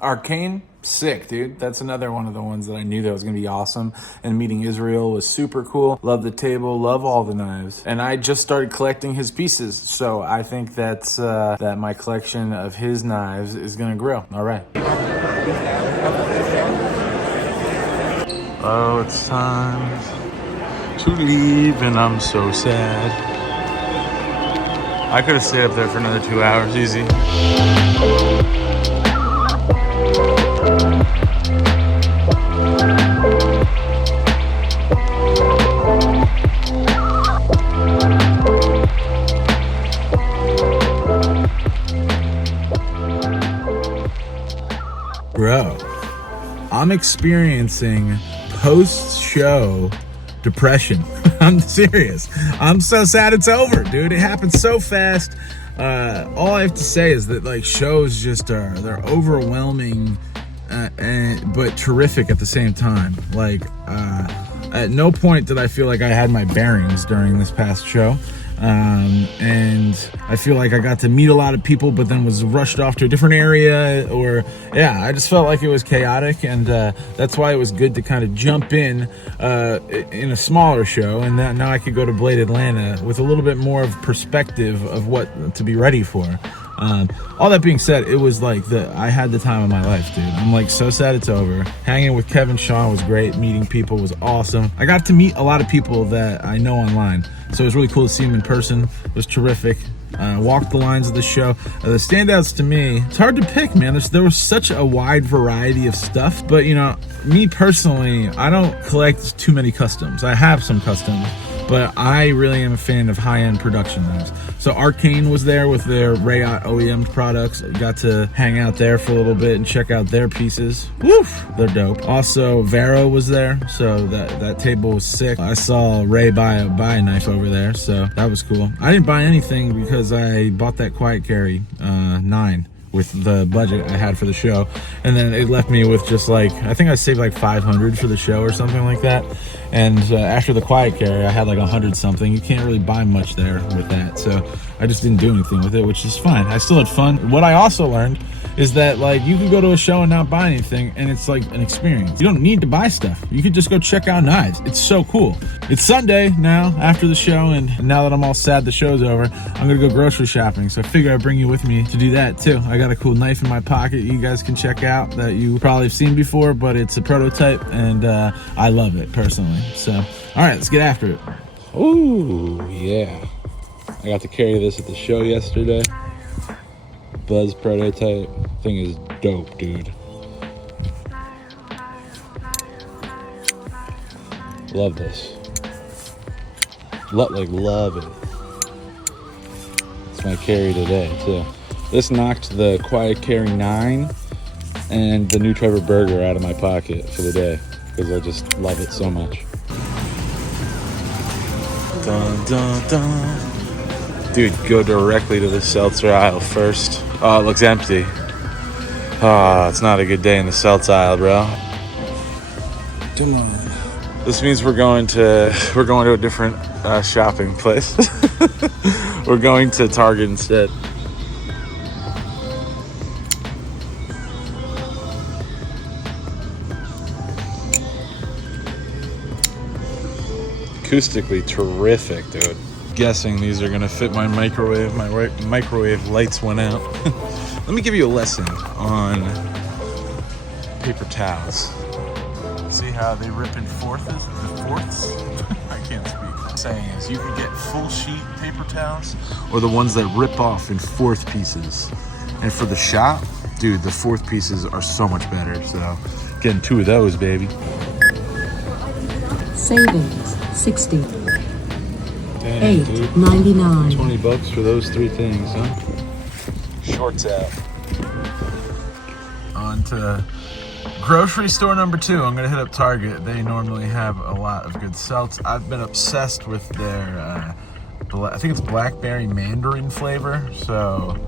Arcane, sick, dude. That's another one of the ones that I knew that was going to be awesome. And meeting Israel was super cool. Love the table, love all the knives. And I just started collecting his pieces. So I think that's that my collection of his knives is going to grow. All right. Oh, it's time to leave, and I'm so sad. I could have stayed up there for another 2 hours, easy. Bro, I'm experiencing post-show depression. I'm serious. I'm so sad it's over, dude. It happened so fast. All I have to say is that like shows just they're overwhelming, but terrific at the same time. Like at no point did I feel like I had my bearings during this past show. And I feel like I got to meet a lot of people, but then was rushed off to a different area, or yeah, I just felt like it was chaotic, and that's why it was good to kind of jump in a smaller show, and now I could go to Blade Atlanta with a little bit more of perspective of what to be ready for. All that being said, it was like I had the time of my life, dude. I'm like so sad it's over. Hanging with Kevin Shaw was great. Meeting people was awesome. I got to meet a lot of people that I know online, so it was really cool to see them in person. It was terrific. Walked the lines of the show. The standouts to me, it's hard to pick, man. There was such a wide variety of stuff, but you know, me personally, I don't collect too many customs. I have some customs, but I really am a fan of high-end production knives. So Arcane was there with their Rayot OEM products. Got to hang out there for a little bit and check out their pieces. Woof, they're dope. Also, Vero was there, so that table was sick. I saw Ray buy a knife over there, so that was cool. I didn't buy anything because I bought that Quiet Carry 9 with the budget I had for the show, and then it left me with just like, I think I saved like 500 for the show or something like that. And after the Quiet Carry, I had like 100 something. You can't really buy much there with that, so I just didn't do anything with it, which is fine. I still had fun. What I also learned is that like you can go to a show and not buy anything, and it's like an experience. You don't need to buy stuff. You could just go check out knives. It's so cool. It's Sunday now after the show, and now that I'm all sad the show's over, I'm gonna go grocery shopping. So I figure I'd bring you with me to do that too. I got a cool knife in my pocket you guys can check out that you probably have seen before, but it's a prototype, and I love it personally. So all right, let's get after it. Ooh, yeah. I got to carry this at the show yesterday. Buzz prototype. Thing is dope, dude. Love this. Love it. It's my carry today, too. This knocked the Quiet Carry 9 and the new Trevor Burger out of my pocket for the day, because I just love it so much. Dun, dun, dun. Dude, go directly to the seltzer aisle first. Oh, it looks empty. Oh, it's not a good day in the seltz aisle, bro. Come on. This means we're going to a different shopping place. We're going to Target instead. Acoustically terrific, dude. Guessing these are gonna fit my microwave. My microwave lights went out. Let me give you a lesson on paper towels. See how they rip in fourths? I can't speak. What I'm saying is you can get full sheet paper towels or the ones that rip off in fourth pieces. And for the shop, dude, the fourth pieces are so much better. So getting 2 of those, baby. Savings, 60. Dang, $8.99. 20 bucks for those 3 things, huh? Shorts out. On to grocery store number 2. I'm gonna hit up Target. They normally have a lot of good seltz. I've been obsessed with their, I think it's blackberry mandarin flavor. So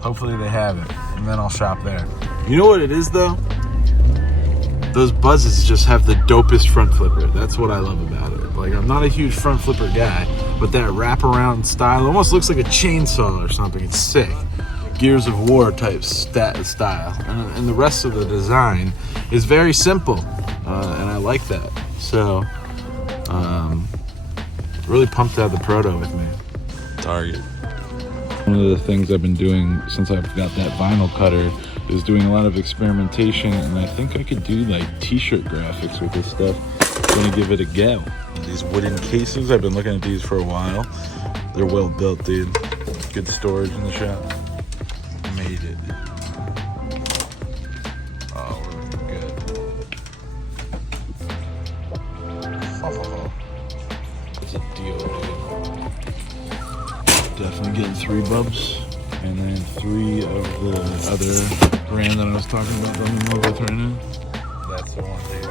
hopefully they have it, and then I'll shop there. You know what it is though? Those buzzes just have the dopest front flipper. That's what I love about it. Like, I'm not a huge front flipper guy, but that wraparound style almost looks like a chainsaw or something. It's sick. Gears of War type style. And the rest of the design is very simple, and I like that. So, really pumped to have the Proto with me. Target. One of the things I've been doing since I've got that vinyl cutter is doing a lot of experimentation, and I think I could do like t-shirt graphics with this stuff. I'm gonna give it a go. These wooden cases, I've been looking at these for a while. They're well built, dude. Good storage in the shop. Made it. Oh, we're looking good. It's a deal, dude. Definitely getting 3 bubs. And then 3 of the other brand that I was talking about that I'm in love with right now. That's the one, dude.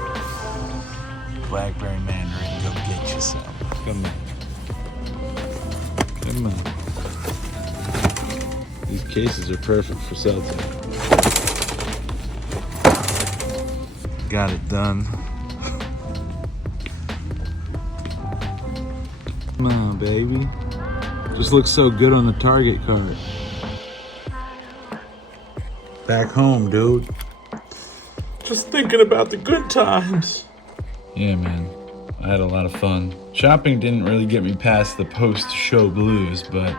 Blackberry mandarin, go get you some. Come on. Come on. These cases are perfect for seltzer. Got it done. Come on, baby. Just looks so good on the Target card. Back home, dude. Just thinking about the good times. Yeah, man. I had a lot of fun. Shopping didn't really get me past the post-show blues, but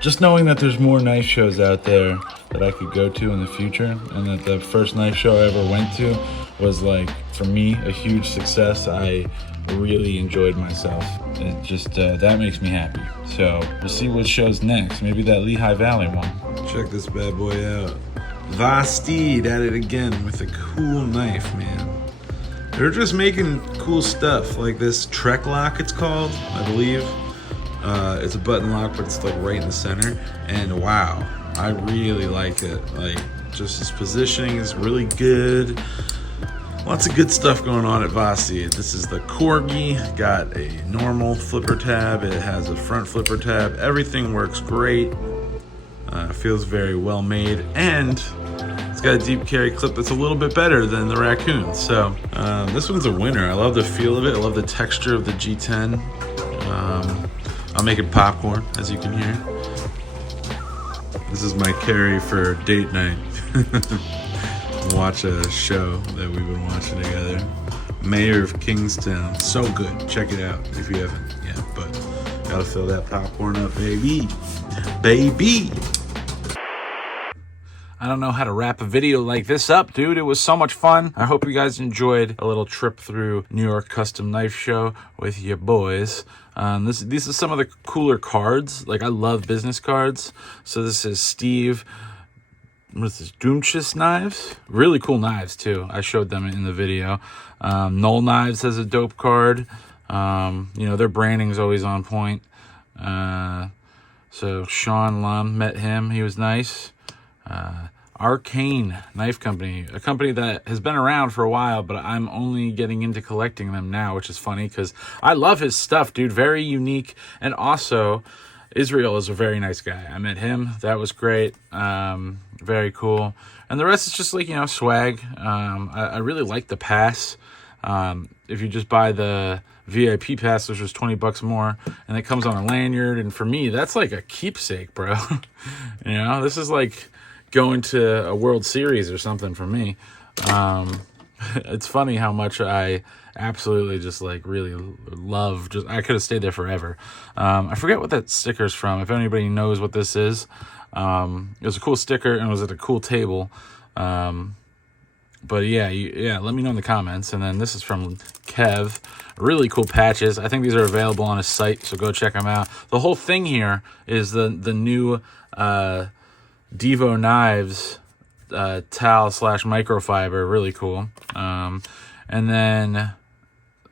just knowing that there's more knife shows out there that I could go to in the future, and that the first knife show I ever went to was, like, for me, a huge success. I really enjoyed myself. It just, that makes me happy. So we'll see what shows next. Maybe that Lehigh Valley one. Check this bad boy out. Vastid at it again with a cool knife, man. They're just making cool stuff, like this Trek lock, it's called, I believe. It's a button lock, but it's like right in the center. And wow, I really like it. Like, just its positioning is really good. Lots of good stuff going on at Vastid. This is the Corgi, got a normal flipper tab. It has a front flipper tab. Everything works great. Feels very well made, and it's got a deep carry clip that's a little bit better than the Raccoon. So this one's a winner. I love the feel of it. I love the texture of the G10. I'm making popcorn, as you can hear. This is my carry for date night. Watch a show that we've been watching together. Mayor of Kingstown. So good. Check it out if you haven't yet. But gotta fill that popcorn up, baby. Baby! I don't know how to wrap a video like this up, dude. It was so much fun. I hope you guys enjoyed a little trip through New York Custom Knife Show with your boys. These are some of the cooler cards. Like, I love business cards. So this is Steve, what's this, Doomchis knives? Really cool knives, too. I showed them in the video. Knoll Knives has a dope card. You know, their branding's always on point. So Sean Lum, met him. He was nice. Arcane Knife Company, a company that has been around for a while, but I'm only getting into collecting them now, which is funny because I love his stuff, dude. Very unique. And also, Israel is a very nice guy. I met him. That was great. Very cool. And the rest is just like, you know, swag. I really like the pass. If you just buy the VIP pass, which was $20 more, and it comes on a lanyard. And for me, that's like a keepsake, bro. You know, this is like going to a World Series or something for me. It's funny how much I absolutely just like really love. Just I could have stayed there forever. I forget what that sticker's from. If anybody knows what this is, it was a cool sticker and it was at a cool table. But yeah, let me know in the comments. And then this is from Kev. Really cool patches. I think these are available on his site, so go check them out. The whole thing here is the new Divo knives, towel / microfiber. Really cool. And then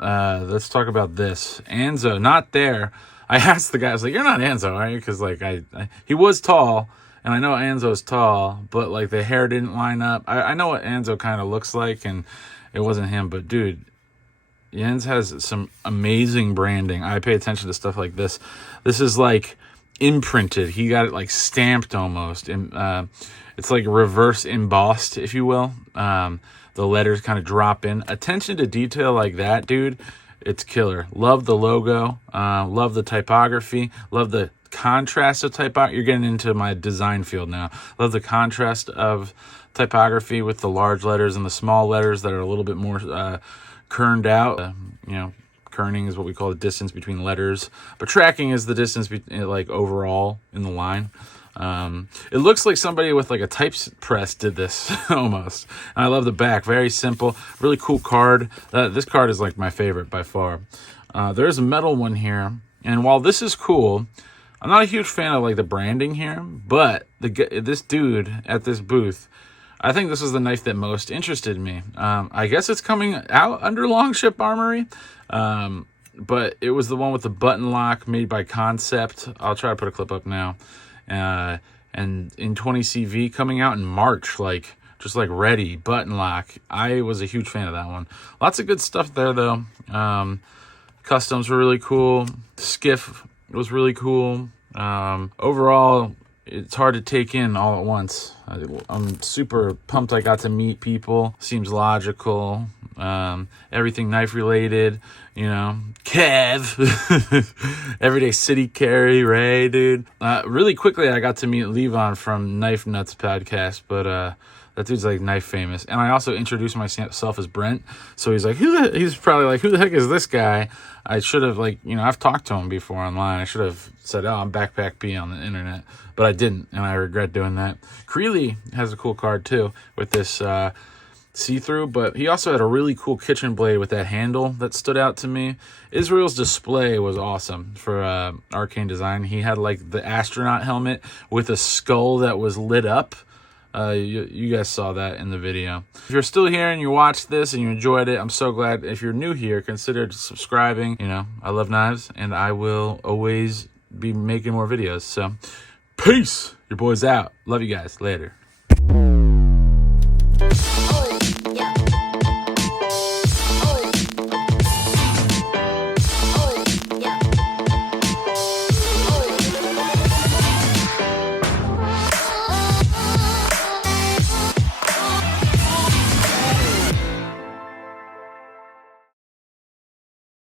let's talk about this. Anzo, not there. I asked the guy, I was like, "You're not Anzo, are you?" Because like he was tall. And I know Anzo's tall, but like the hair didn't line up. I know what Anzo kind of looks like, and it wasn't him. But dude, Jens has some amazing branding. I pay attention to stuff like this. This is like imprinted. He got it like stamped almost. And it's like reverse embossed, if you will. The letters kind of drop in. Attention to detail like that, dude. It's killer. Love the logo. Love the typography. Love the contrast of typography. You're getting into my design field now. Love the contrast of typography with the large letters and the small letters that are a little bit more kerned out. You know, kerning is what we call the distance between letters, but tracking is the distance like overall in the line. It looks like somebody with like a type press did this almost. And I love the back. Very simple. Really cool card. This card is like my favorite by far. There's a metal one here, and while this is cool, I'm not a huge fan of like the branding here, but this dude at this booth, I think this was the knife that most interested me. I guess it's coming out under Longship Armory, but it was the one with the button lock made by Concept. I'll try to put a clip up now. And in 20 CV coming out in March, like just like ready, button lock. I was a huge fan of that one. Lots of good stuff there though. Customs were really cool. Skiff was really cool. Overall, it's hard to take in all at once. I'm super pumped I got to meet people. Seems logical. Everything knife related, you know. Kev, Everyday City Carry, Ray, dude. Really quickly, I got to meet Levon from Knife Nuts podcast, but that dude's like knife famous. And I also introduced myself as Brent. So he's like, he's probably like, who the heck is this guy? I should have like, you know, I've talked to him before online. I should have said, oh, I'm Backpack B on the internet, but I didn't. And I regret doing that. Creeley has a cool card too with this see-through, but he also had a really cool kitchen blade with that handle that stood out to me. Israel's display was awesome for Arcane Design. He had like the astronaut helmet with a skull that was lit up. You guys saw that in the video. If you're still here and you watched this and you enjoyed it, I'm so glad. If you're new here, consider subscribing. You know, I love knives and I will always be making more videos. So peace. Your boy's out. Love you guys. Later.